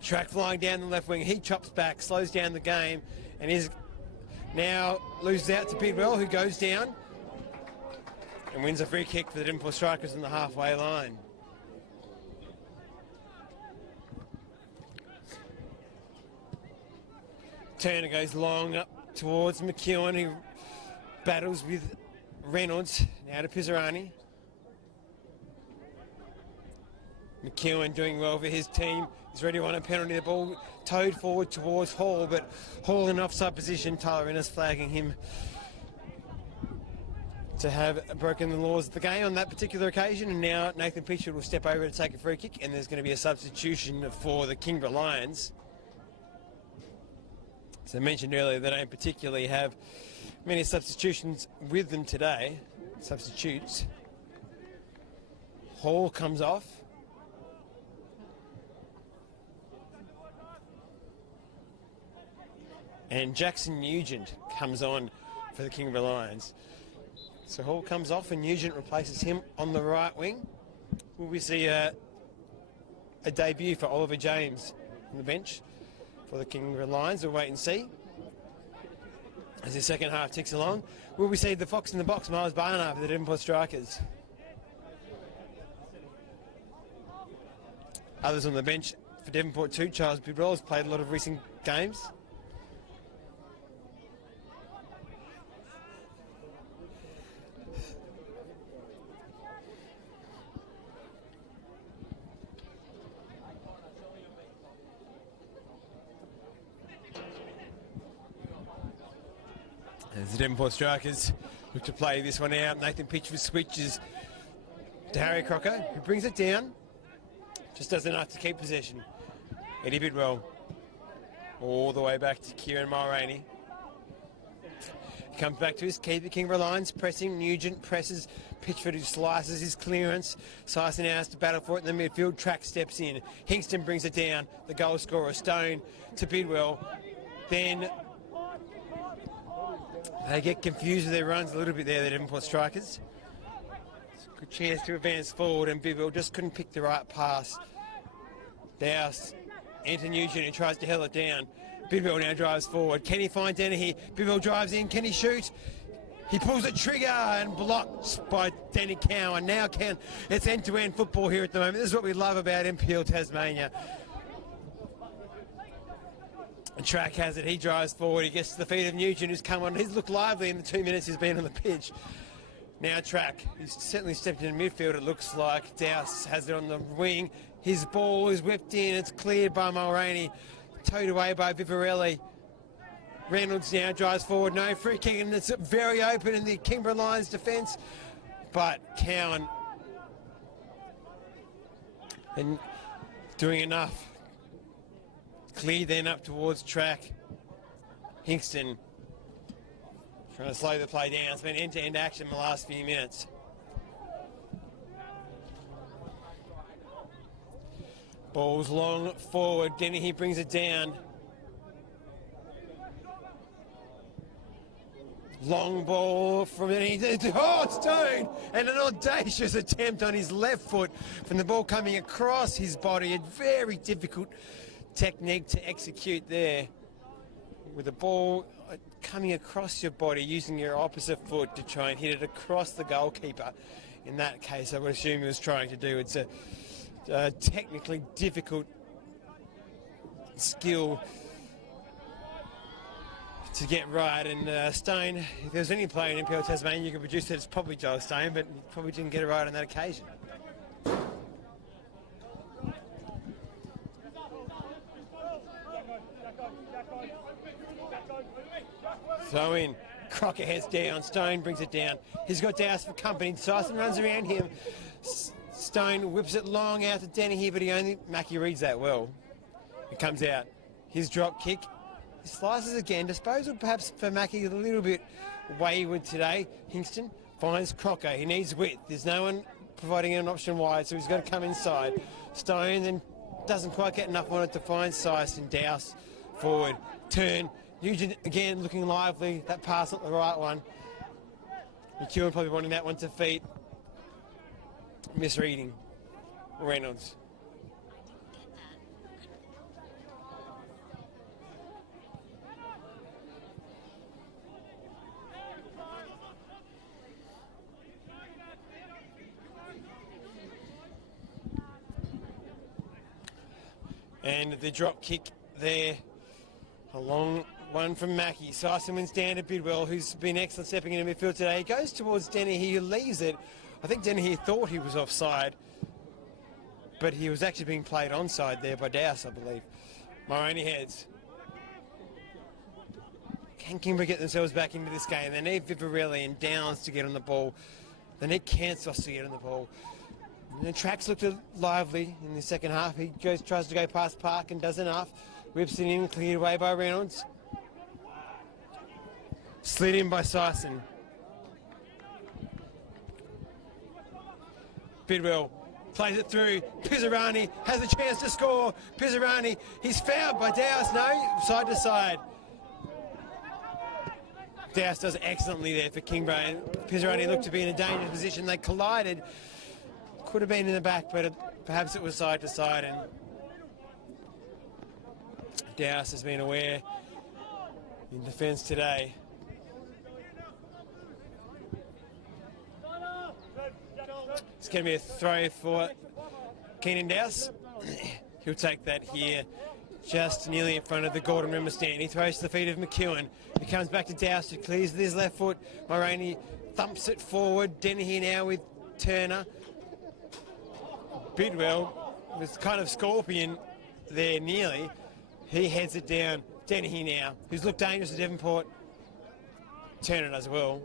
Track flying down the left wing. He chops back, slows down the game, and is now loses out to Bidwell, who goes down and wins a free kick for the Devonport Strikers on the halfway line. Turner goes long up towards McEwen, who battles with Reynolds. Now to Pizzaroni. McEwen doing well for his team. He's ready to want a penalty. The ball towed forward towards Hall, but Hall in offside position. Tyler Rennes flagging him to have broken the laws of the game on that particular occasion. And now Nathan Pitchford will step over to take a free kick, and there's going to be a substitution for the Kingborough Lions. As I mentioned earlier, they don't particularly have many substitutions with them today. Substitutes. Hall comes off. And Jackson Nugent comes on for the Kingborough Lions. So Hall comes off and Nugent replaces him on the right wing. Will we see a debut for Oliver James on the bench for the Kingborough Lions? We'll wait and see. As the second half ticks along, will we see the fox in the box, Miles Barnard, for the Devonport Strikers? Others on the bench for Devonport too. Charles Bidwell has played a lot of recent games. As the Devonport Strikers look to play this one out, Nathan Pitchford switches to Harry Crocker, who brings it down. Just does enough to keep possession. Eddie Bidwell all the way back to Kieran Mulroney. He comes back to his keeper, Kingborough Lions, pressing. Nugent presses Pitchford, who slices his clearance. Syson now has to battle for it in the midfield. Track steps in. Hingston brings it down. The goal scorer, Stone, to Bidwell. Then they get confused with their runs a little bit there, the Devonport Strikers. It's a good chance to advance forward, and Bidwell just couldn't pick the right pass. Douse, Anton Nugent, who tries to hell it down. Bidwell now drives forward. Can he find Dennehy? Bidwell drives in. Can he shoot? He pulls the trigger and blocked by Danny Cowan. Now it's end-to-end football here at the moment. This is what we love about NPL Tasmania. And Track has it. He drives forward. He gets to the feet of Nugent, who's come on. He's looked lively in the 2 minutes he's been on the pitch. Now Track, who's certainly stepped into midfield, it looks like. Douse has it on the wing. His ball is whipped in. It's cleared by Mulroney. Towed away by Vivarelli. Reynolds now drives forward. No free kick, and it's very open in the Kingborough Lions defence. But Cowan and doing enough. Clear then up towards Track. Hingston trying to slow the play down. It's been end-to-end action in the last few minutes. Ball's long forward. Dennehy brings it down. Long ball from Stone, and an audacious attempt on his left foot from the ball coming across his body. A very difficult technique to execute there with the ball coming across your body, using your opposite foot to try and hit it across the goalkeeper. In that case, I would assume he was trying to do. It's a technically difficult skill to get right. And Stone, if there's any player in NPL Tasmania you could produce it, it's probably Joel Stone, but he probably didn't get it right on that occasion. Throw in. Crocker heads down. Stone brings it down. He's got Dowse for company. Dyson runs around him. Stone whips it long out to Dennehy, but Mackie reads that well. It comes out. His drop kick. He slices again. Disposal perhaps for Mackie a little bit wayward today. Hingston finds Crocker. He needs width. There's no one providing an option wide, so he's got to come inside. Stone then doesn't quite get enough on it to find Dyson. Dowse forward. Turn. Nugent again looking lively. That pass not the right one. McEwen probably wanting that one to feet. Misreading Reynolds. And the drop kick there. A long one from Mackie. Dyson wins down to Bidwell, who's been excellent stepping into midfield today. He goes towards Dennehy, who leaves it. I think Dennehy thought he was offside, but he was actually being played onside there by Dowse, I believe. Mulroney heads. Can Kingborough get themselves back into this game? They need Vivarelli and Downs to get on the ball. They need Kansos to get on the ball. And the tracks looked lively in the second half. He tries to go past Park and does enough. Whips it in, cleared away by Reynolds. Slid in by Dyson. Bidwell plays it through. Pizzarani has a chance to score. Pizzarani, he's fouled by Dowse. No, side to side. Dowse does excellently there for Kingborough. Pizzarani looked to be in a dangerous position. They collided. Could have been in the back, but perhaps it was side to side. And Dowse has been aware in defence today. It's going to be a throw for Keenan Dowse. He'll take that here, just nearly in front of the Gordon Rimmer stand. He throws to the feet of McEwen. He comes back to Dowse, who clears with his left foot. Mulroney thumps it forward. Dennehy now with Turner. Bidwell was kind of scorpion there nearly. He heads it down. Dennehy now, who's looked dangerous at Devonport. Turner does well.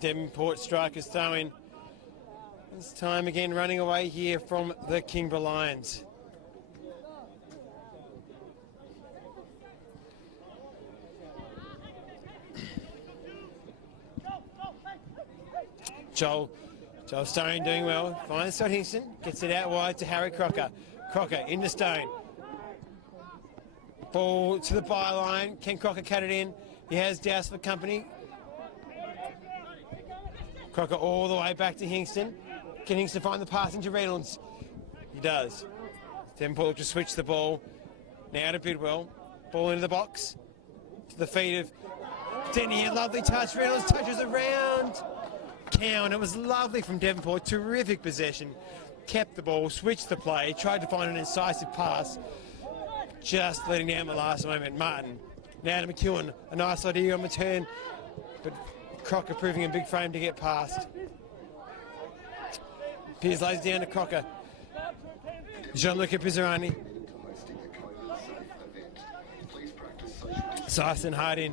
Devonport strikers throwing. This time again running away here from the Kingborough Lions. Joel Stone doing well. Finds Scott Hingston. Gets it out wide to Harry Crocker. Crocker into Stone. Ball to the byline. Can Crocker cut it in? He has Dowse for company. Crocker all the way back to Hingston. Can Hingston find the pass into Reynolds? He does. Devonport to switch the ball. Now to Bidwell. Ball into the box. To the feet of Denny. A lovely touch. Reynolds touches around. Cowan. It was lovely from Devonport. Terrific possession. Kept the ball. Switched the play. Tried to find an incisive pass. Just letting down the last moment. Martin. Now to McEwen. A nice idea on the turn. But Crocker proving a big frame to get past. Piers lays down to Crocker. Gianluca Pizzarani. Dyson hard in.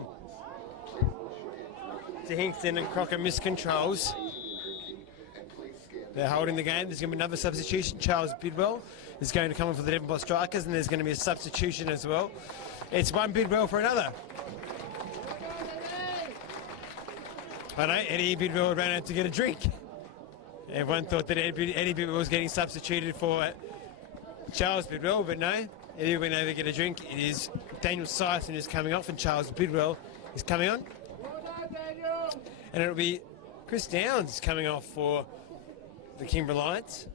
To Hingston, and Crocker miscontrols. They're holding the game. There's going to be another substitution. Charles Bidwell is going to come in for the Devonport Strikers, and there's going to be a substitution as well. It's one Bidwell for another. I know Eddie Bidwell ran out to get a drink. Everyone thought that Eddie Bidwell was getting substituted for Charles Bidwell, but no, Eddie went over to get a drink. It is Daniel Dyson who's coming off, and Charles Bidwell is coming on. And it'll be Chris Downs coming off for the Kingborough Lions.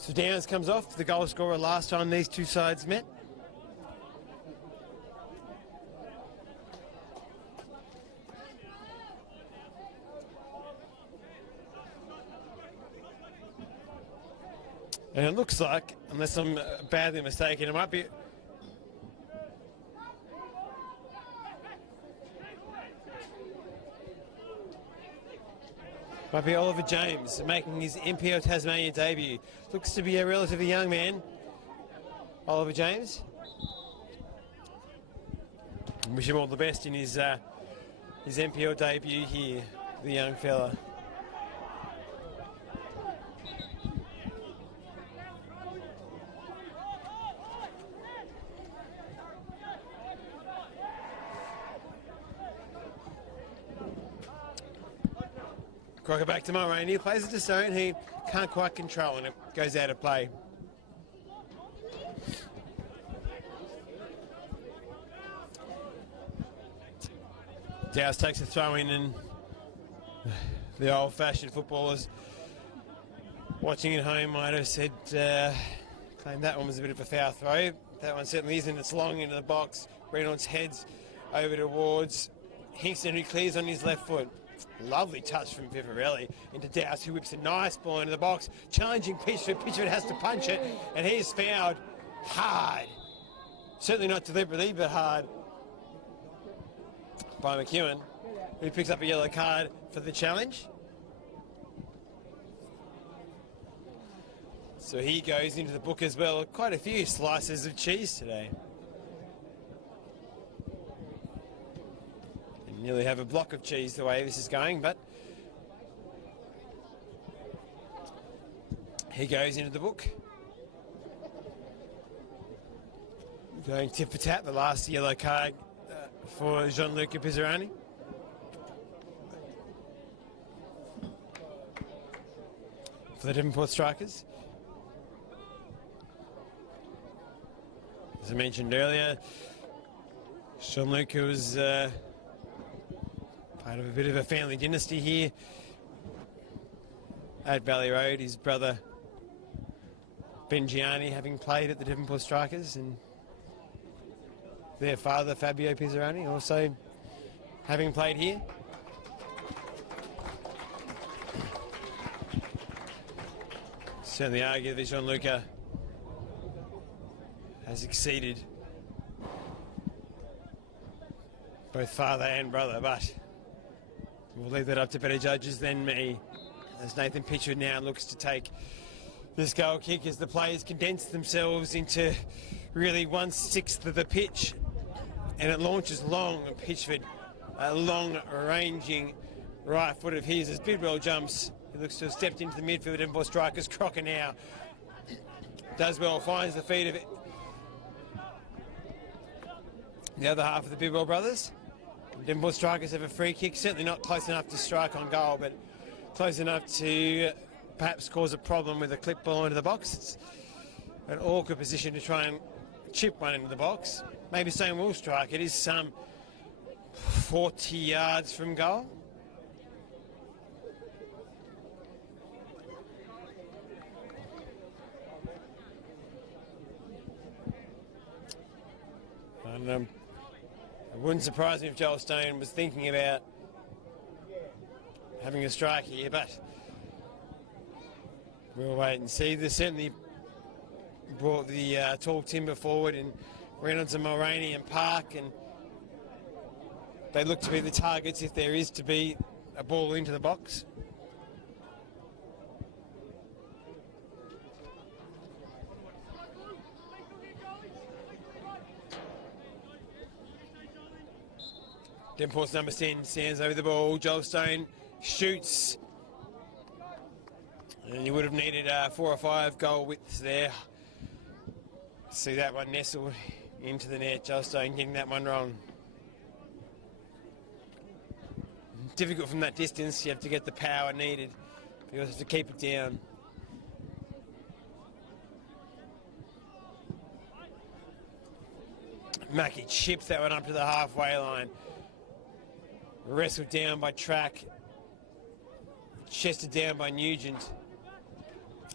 So Downs comes off, the goal scorer last time these two sides met. And it looks like, unless I'm badly mistaken, it might be... Might be Oliver James making his NPL Tasmania debut. Looks to be a relatively young man, Oliver James. Wish him all the best in his NPL debut here, the young fella. Crocker back to Mulroney. He plays it to Stone. He can't quite control and it goes out of play. Dowse takes a throw in, and the old-fashioned footballers watching at home might have said, claimed that one was a bit of a foul throw. That one certainly isn't. It's long into the box. Reynolds heads over towards Hingston, who clears on his left foot. Lovely touch from Vivarelli into Dowse, who whips a nice ball into the box. Challenging Pitchford. Pitchford has to punch it, and he is fouled hard. Certainly not deliberately, but hard by McEwen, who picks up a yellow card for the challenge. So he goes into the book as well. Quite a few slices of cheese today. Nearly have a block of cheese the way this is going, but he goes into the book. Going tit for tat, the last yellow card for Gianluca Pizzarani. For the Devonport Strikers. As I mentioned earlier, Gianluca was part of a bit of a family dynasty here at Valley Road. His brother Ben Gianni having played at the Devonport Strikers, and their father Fabio Pizzarani also having played here. Certainly argue that Gianluca has exceeded both father and brother, but we'll leave that up to better judges than me, as Nathan Pitchford now looks to take this goal kick as the players condense themselves into really 1/6 of the pitch, and it launches long, and Pitchford, a long-ranging right foot of his, as Bidwell jumps. He looks to have stepped into the midfield. Devonport Strikers. Crocker now does well, finds the feet of it. The other half of the Bidwell brothers. Devonport Strikers have a free kick, certainly not close enough to strike on goal, but close enough to perhaps cause a problem with a clip ball into the box. It's an awkward position to try and chip one into the box. Maybe Stone will strike. It is some 40 yards from goal. And it wouldn't surprise me if Joel Stone was thinking about having a strike here, but we'll wait and see. They certainly brought the tall timber forward in Reynolds and Mulroney and Park, and they look to be the targets if there is to be a ball into the box. Devonport's number 10 stands over the ball. Joel Stone shoots. And you would have needed 4 or 5 goal widths there. See that one nestled into the net. Joel Stone getting that one wrong. Difficult from that distance. You have to get the power needed. You also have to keep it down. Mackie chips that one up to the halfway line. Wrestled down by Track. Chested down by Nugent.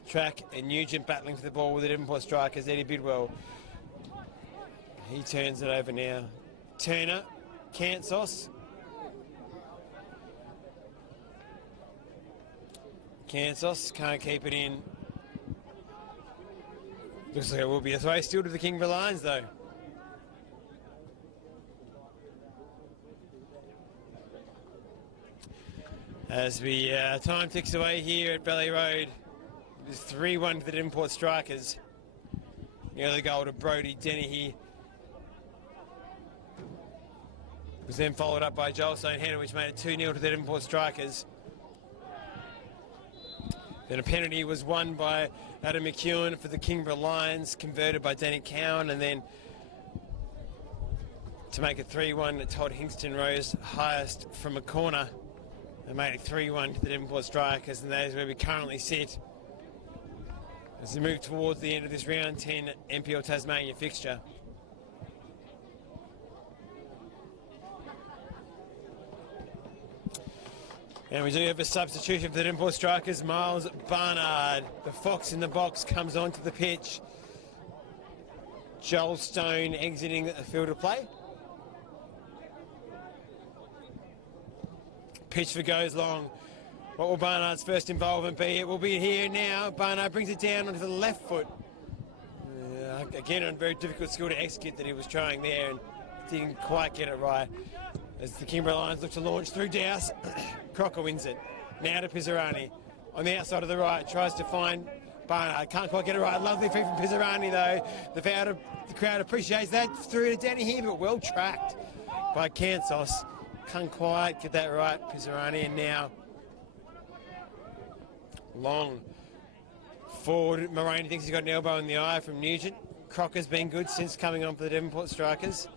track, and Nugent battling for the ball with the Devonport strikers, Eddie Bidwell. He turns it over now. Turner, Kansos. Kansos can't keep it in. Looks like it will be a throw still to the Kingborough Lions though. As we time ticks away here at Valley Road, it's 3-1 for the Devonport strikers. The early goal to Brodie Dennehy was then followed up by Joel Stonehander, which made it 2-0 to the Devonport strikers. Then a penalty was won by Adam McEwen for the Kingborough Lions, converted by Danny Cowan, and then to make it 3-1, Todd Hingston rose highest from a corner and made it 3-1 to the Devonport strikers, and that is where we currently sit as we move towards the end of this round 10 NPL Tasmania fixture. And we do have a substitution for the Devonport strikers. Miles Barnard, the fox in the box, comes onto the pitch. Joel Stone exiting the field of play. Pitch for goes long. What will Barnard's first involvement be? It will be here now. Barnard brings it down onto the left foot. Again, a very difficult skill to execute that he was trying there and didn't quite get it right. As the Kingborough Lions look to launch through Douse, Crocker wins it. Now to Pizzarani. On the outside of the right, tries to find Barnard. Can't quite get it right. Lovely feed from Pizzarani though. The crowd appreciates that. Through to Danny here, but well tracked by Kansos. Can't quite get that right, Pizzarani. And now long forward. Moroney thinks he's got an elbow in the eye from Nugent. Crocker's been good since coming on for the Devonport strikers.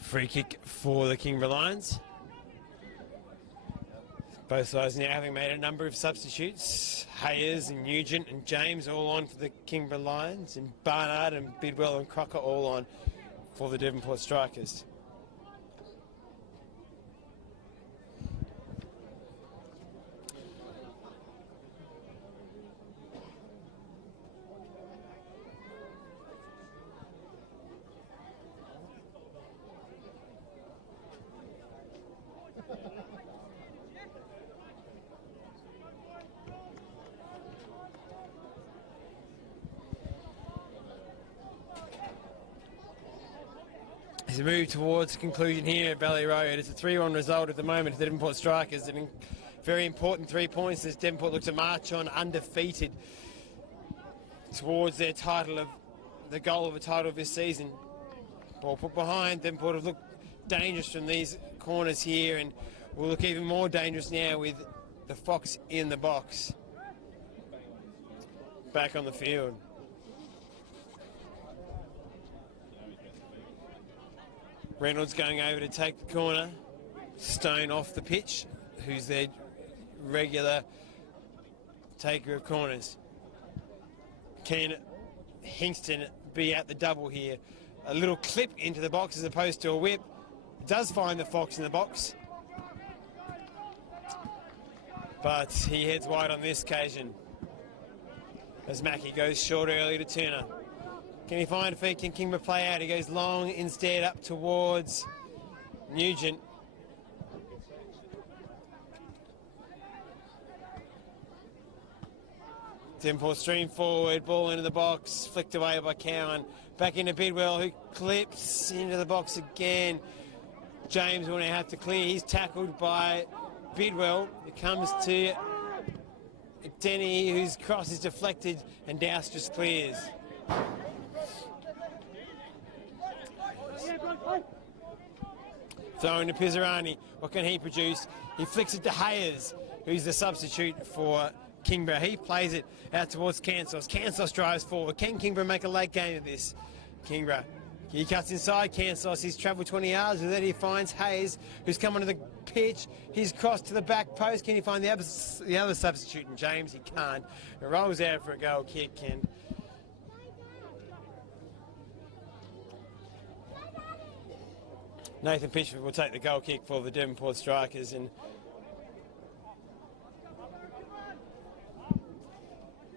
Free kick for the Kingborough Lions. Both sides now having made a number of substitutes. Hayes and Nugent and James all on for the Kingborough Lions, and Barnard and Bidwell and Crocker all on for the Devonport strikers. As we move towards conclusion here at Valley Road, it's a 3-1 result at the moment for the Devonport strikers. A very important 3 points as Devonport look to march on undefeated towards their title of the goal of a title this season. Ball put behind. Devonport have looked dangerous from these corners here and will look even more dangerous now with the fox in the box. Back on the field. Reynolds going over to take the corner. Stone off the pitch, who's their regular taker of corners. Can Hingston be at the double here? A little clip into the box as opposed to a whip. Does find the fox in the box, but he heads wide on this occasion as Mackie goes short early to Turner. Can he find a feed? Can Kingborough play out? He goes long instead up towards Nugent. Devonport stream forward, ball into the box, flicked away by Cowan. Back into Bidwell, who clips into the box again. James will now have to clear. He's tackled by Bidwell. It comes to Denny, whose cross is deflected, and Douse just clears. Throwing to Pizzarani. What can he produce? He flicks it to Hayes, who's the substitute for Kingborough. He plays it out towards Cansos. Cansos drives forward. Can Kingborough make a late game of this? Kingborough. He cuts inside Cansos. He's travelled 20 yards. With that, he finds Hayes, who's come onto the pitch. He's crossed to the back post. Can he find the other substitute in James? He can't. It rolls out for a goal kick. And Nathan Pitchford will take the goal kick for the Devonport Strikers. And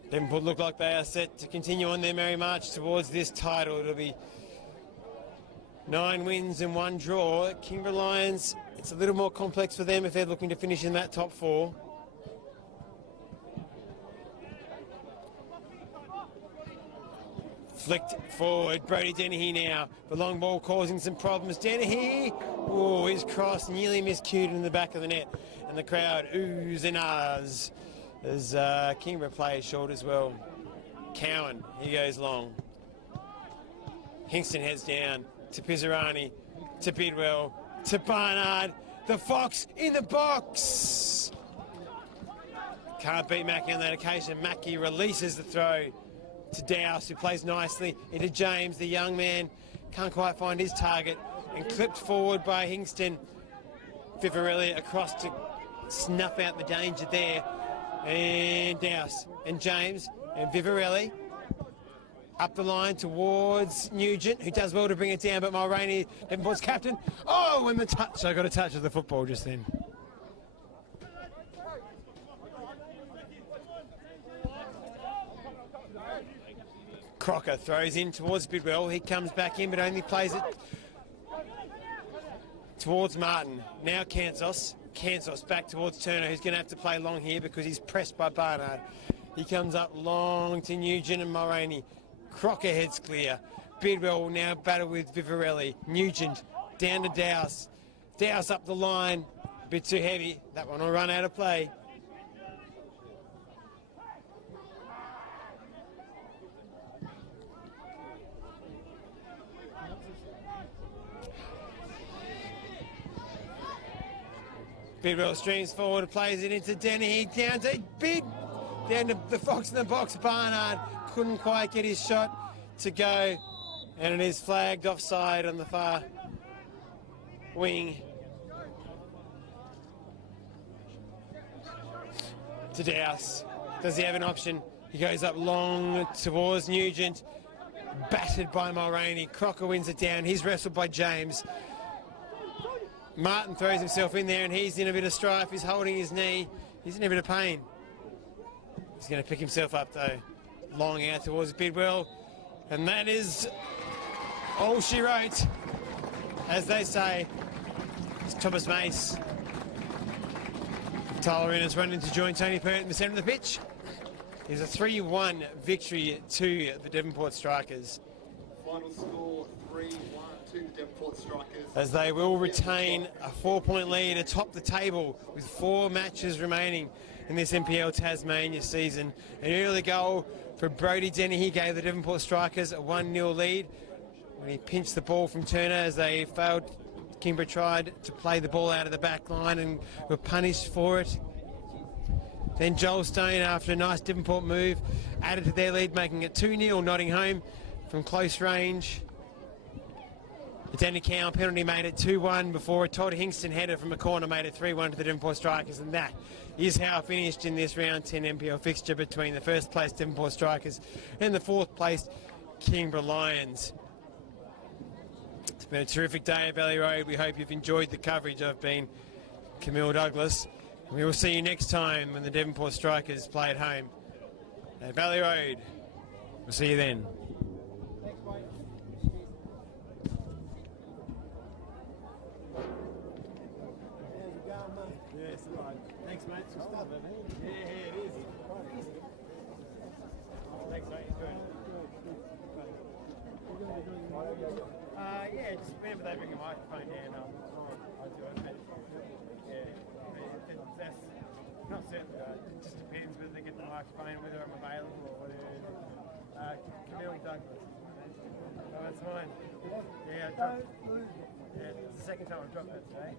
Devonport look like they are set to continue on their merry march towards this title. It'll be 9 wins and 1 draw. Kingborough Lions, it's a little more complex for them if they're looking to finish in that top 4. Flicked forward, Brodie Dennehy now. The long ball causing some problems. Dennehy, oh, his cross nearly miscued in the back of the net. And the crowd oohs and ahs as Kingborough plays short as well. Cowan, he goes long. Hingston heads down to Pizzarani, to Bidwell, to Barnard. The Fox in the box. Can't beat Mackie on that occasion. Mackie releases the throw to Dowse, who plays nicely into James. The young man can't quite find his target and clipped forward by Hingston. Vivarelli across to snuff out the danger there. And Dowse and James and Vivarelli up the line towards Nugent, who does well to bring it down, but Mulroney, Devonport's captain. Oh, and the touch. I got a touch of the football just then. Crocker throws in towards Bidwell. He comes back in, but only plays it towards Martin. Now Cansos. Cansos back towards Turner, who's going to have to play long here because he's pressed by Barnard. He comes up long to Nugent and Mulroney. Crocker heads clear. Bidwell will now battle with Vivarelli. Nugent down to Dowse. Dowse up the line. A bit too heavy. That one will run out of play. Bidwell streams forward, plays it into Dennehy, down to the Fox in the box. Barnard couldn't quite get his shot to go, and it is flagged offside on the far wing. To Dowse. Does he have an option? He goes up long towards Nugent, battered by Mulroney. Crocker wins it down. He's wrestled by James. Martin throws himself in there and he's in a bit of strife. He's holding his knee. He's in a bit of pain. He's going to pick himself up though. Long out towards Bidwell. And that is all she wrote, as they say. It's Thomas Mace. Tyler Innes running to join Tony Pert in the centre of the pitch. It's a 3-1 victory to the Devonport Strikers. Final score 3-1 to the Devonport Strikers. As they will retain a 4-point lead atop the table with 4 matches remaining in this NPL Tasmania season. An early goal for Brodie Dennehy gave the Devonport Strikers a 1-0 lead when he pinched the ball from Turner as they failed. Kingborough tried to play the ball out of the back line and were punished for it. Then Joel Stone, after a nice Devonport move, added to their lead, making it 2-0, nodding home from close range. The Danny Cowan penalty made it 2-1 before a Todd Hingston header from a corner made it 3-1 to the Devonport Strikers, and that is how it finished in this round 10 NPL fixture between the first place Devonport Strikers and the 4th place Kingborough Lions. It's been a terrific day at Valley Road. We hope you've enjoyed the coverage. I've been Camille Douglas. We will see you next time when the Devonport Strikers play at home at Valley Road. We'll see you then. Yes, thanks, mate. Yeah, it is. Thanks, mate. Good. Yeah, just whenever they bring a microphone down, I'll do it. But yeah, that's not certain. It just depends whether they get the microphone, whether I'm available, or whether Camille Douglas. Oh, that's fine. Yeah, it's the second time I've dropped that today.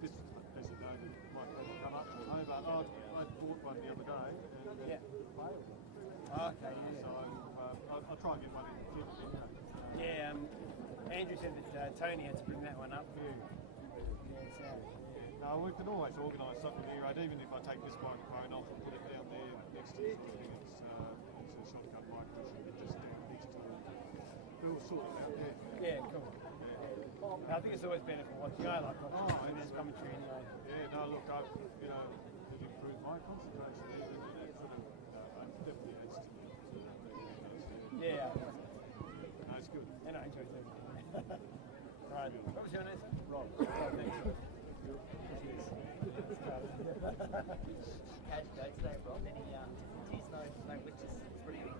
This Okay, yeah. So I'll try and get one in the fifth. Yeah, Andrew said that Tony had to bring that one up. Yeah. No, we can always organise something here, even if I take this microphone off and put it down there next to this thing. It's a shotgun microphone, just down next to it. We'll sort it out there. Yeah, cool. Yeah. I think it's always better for watching. I like watching when there's commentary anyway. Yeah, no, look, it improved my concentration even, and it sort of definitely adds to the Yeah. no, it's good. And I enjoy it. Right. What was your name? Rob. Thanks. How'd you go today, Rob? Any difficulties? No witches? It's pretty good.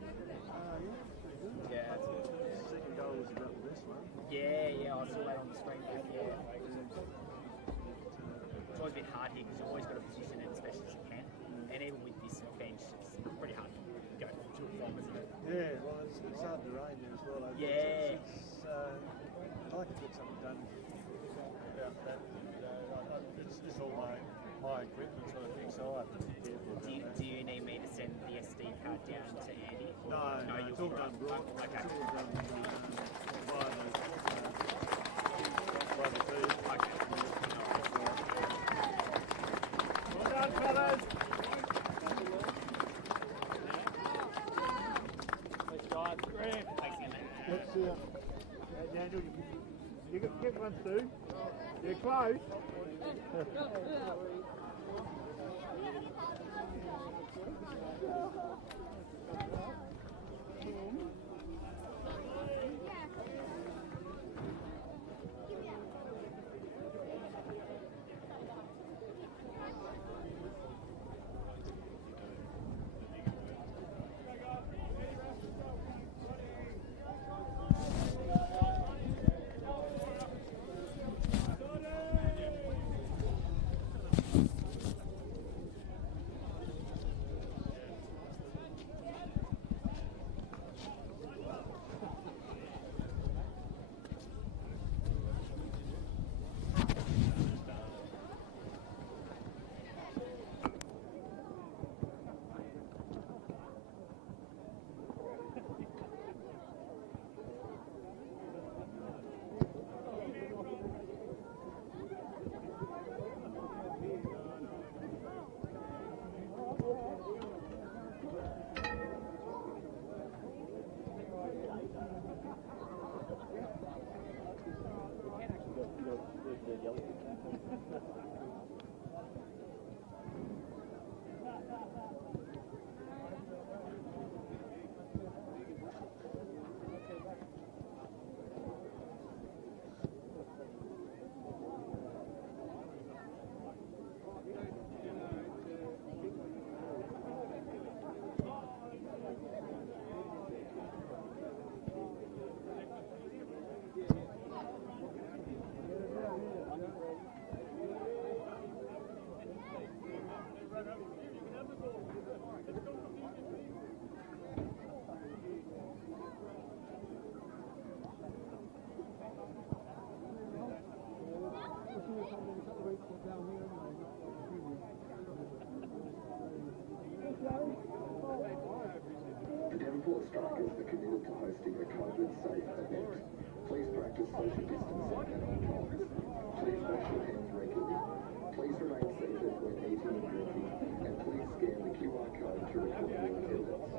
Yeah. Second goal was about the best one. Yeah, I saw that on the screen. Yeah. It's always a bit hard here because you always got to position it as best as you can. And even with this bench, it's pretty hard to go to and from, isn't it? Yeah, well, it's hard to rain there as well. Yeah. I'd like to get something done about that. It's all my equipment sort of thing, so I have to be careful about that. Do you need me to send the SD card down to Andy? No, it's all done bro. Okay. It's all done by the team. Okay. Well done, fellas. Thanks, guys. Great. Thanks again, mate. Let's Daniel, you get one too. You're close. The Devonport Strikers are committed to hosting a COVID-safe event. Please practice social distancing at all times. Please wash your hands regularly. Please remain seated when eating and drinking, and please scan the QR code to record your attendance.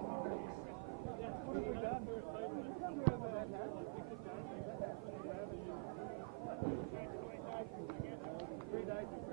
Thanks.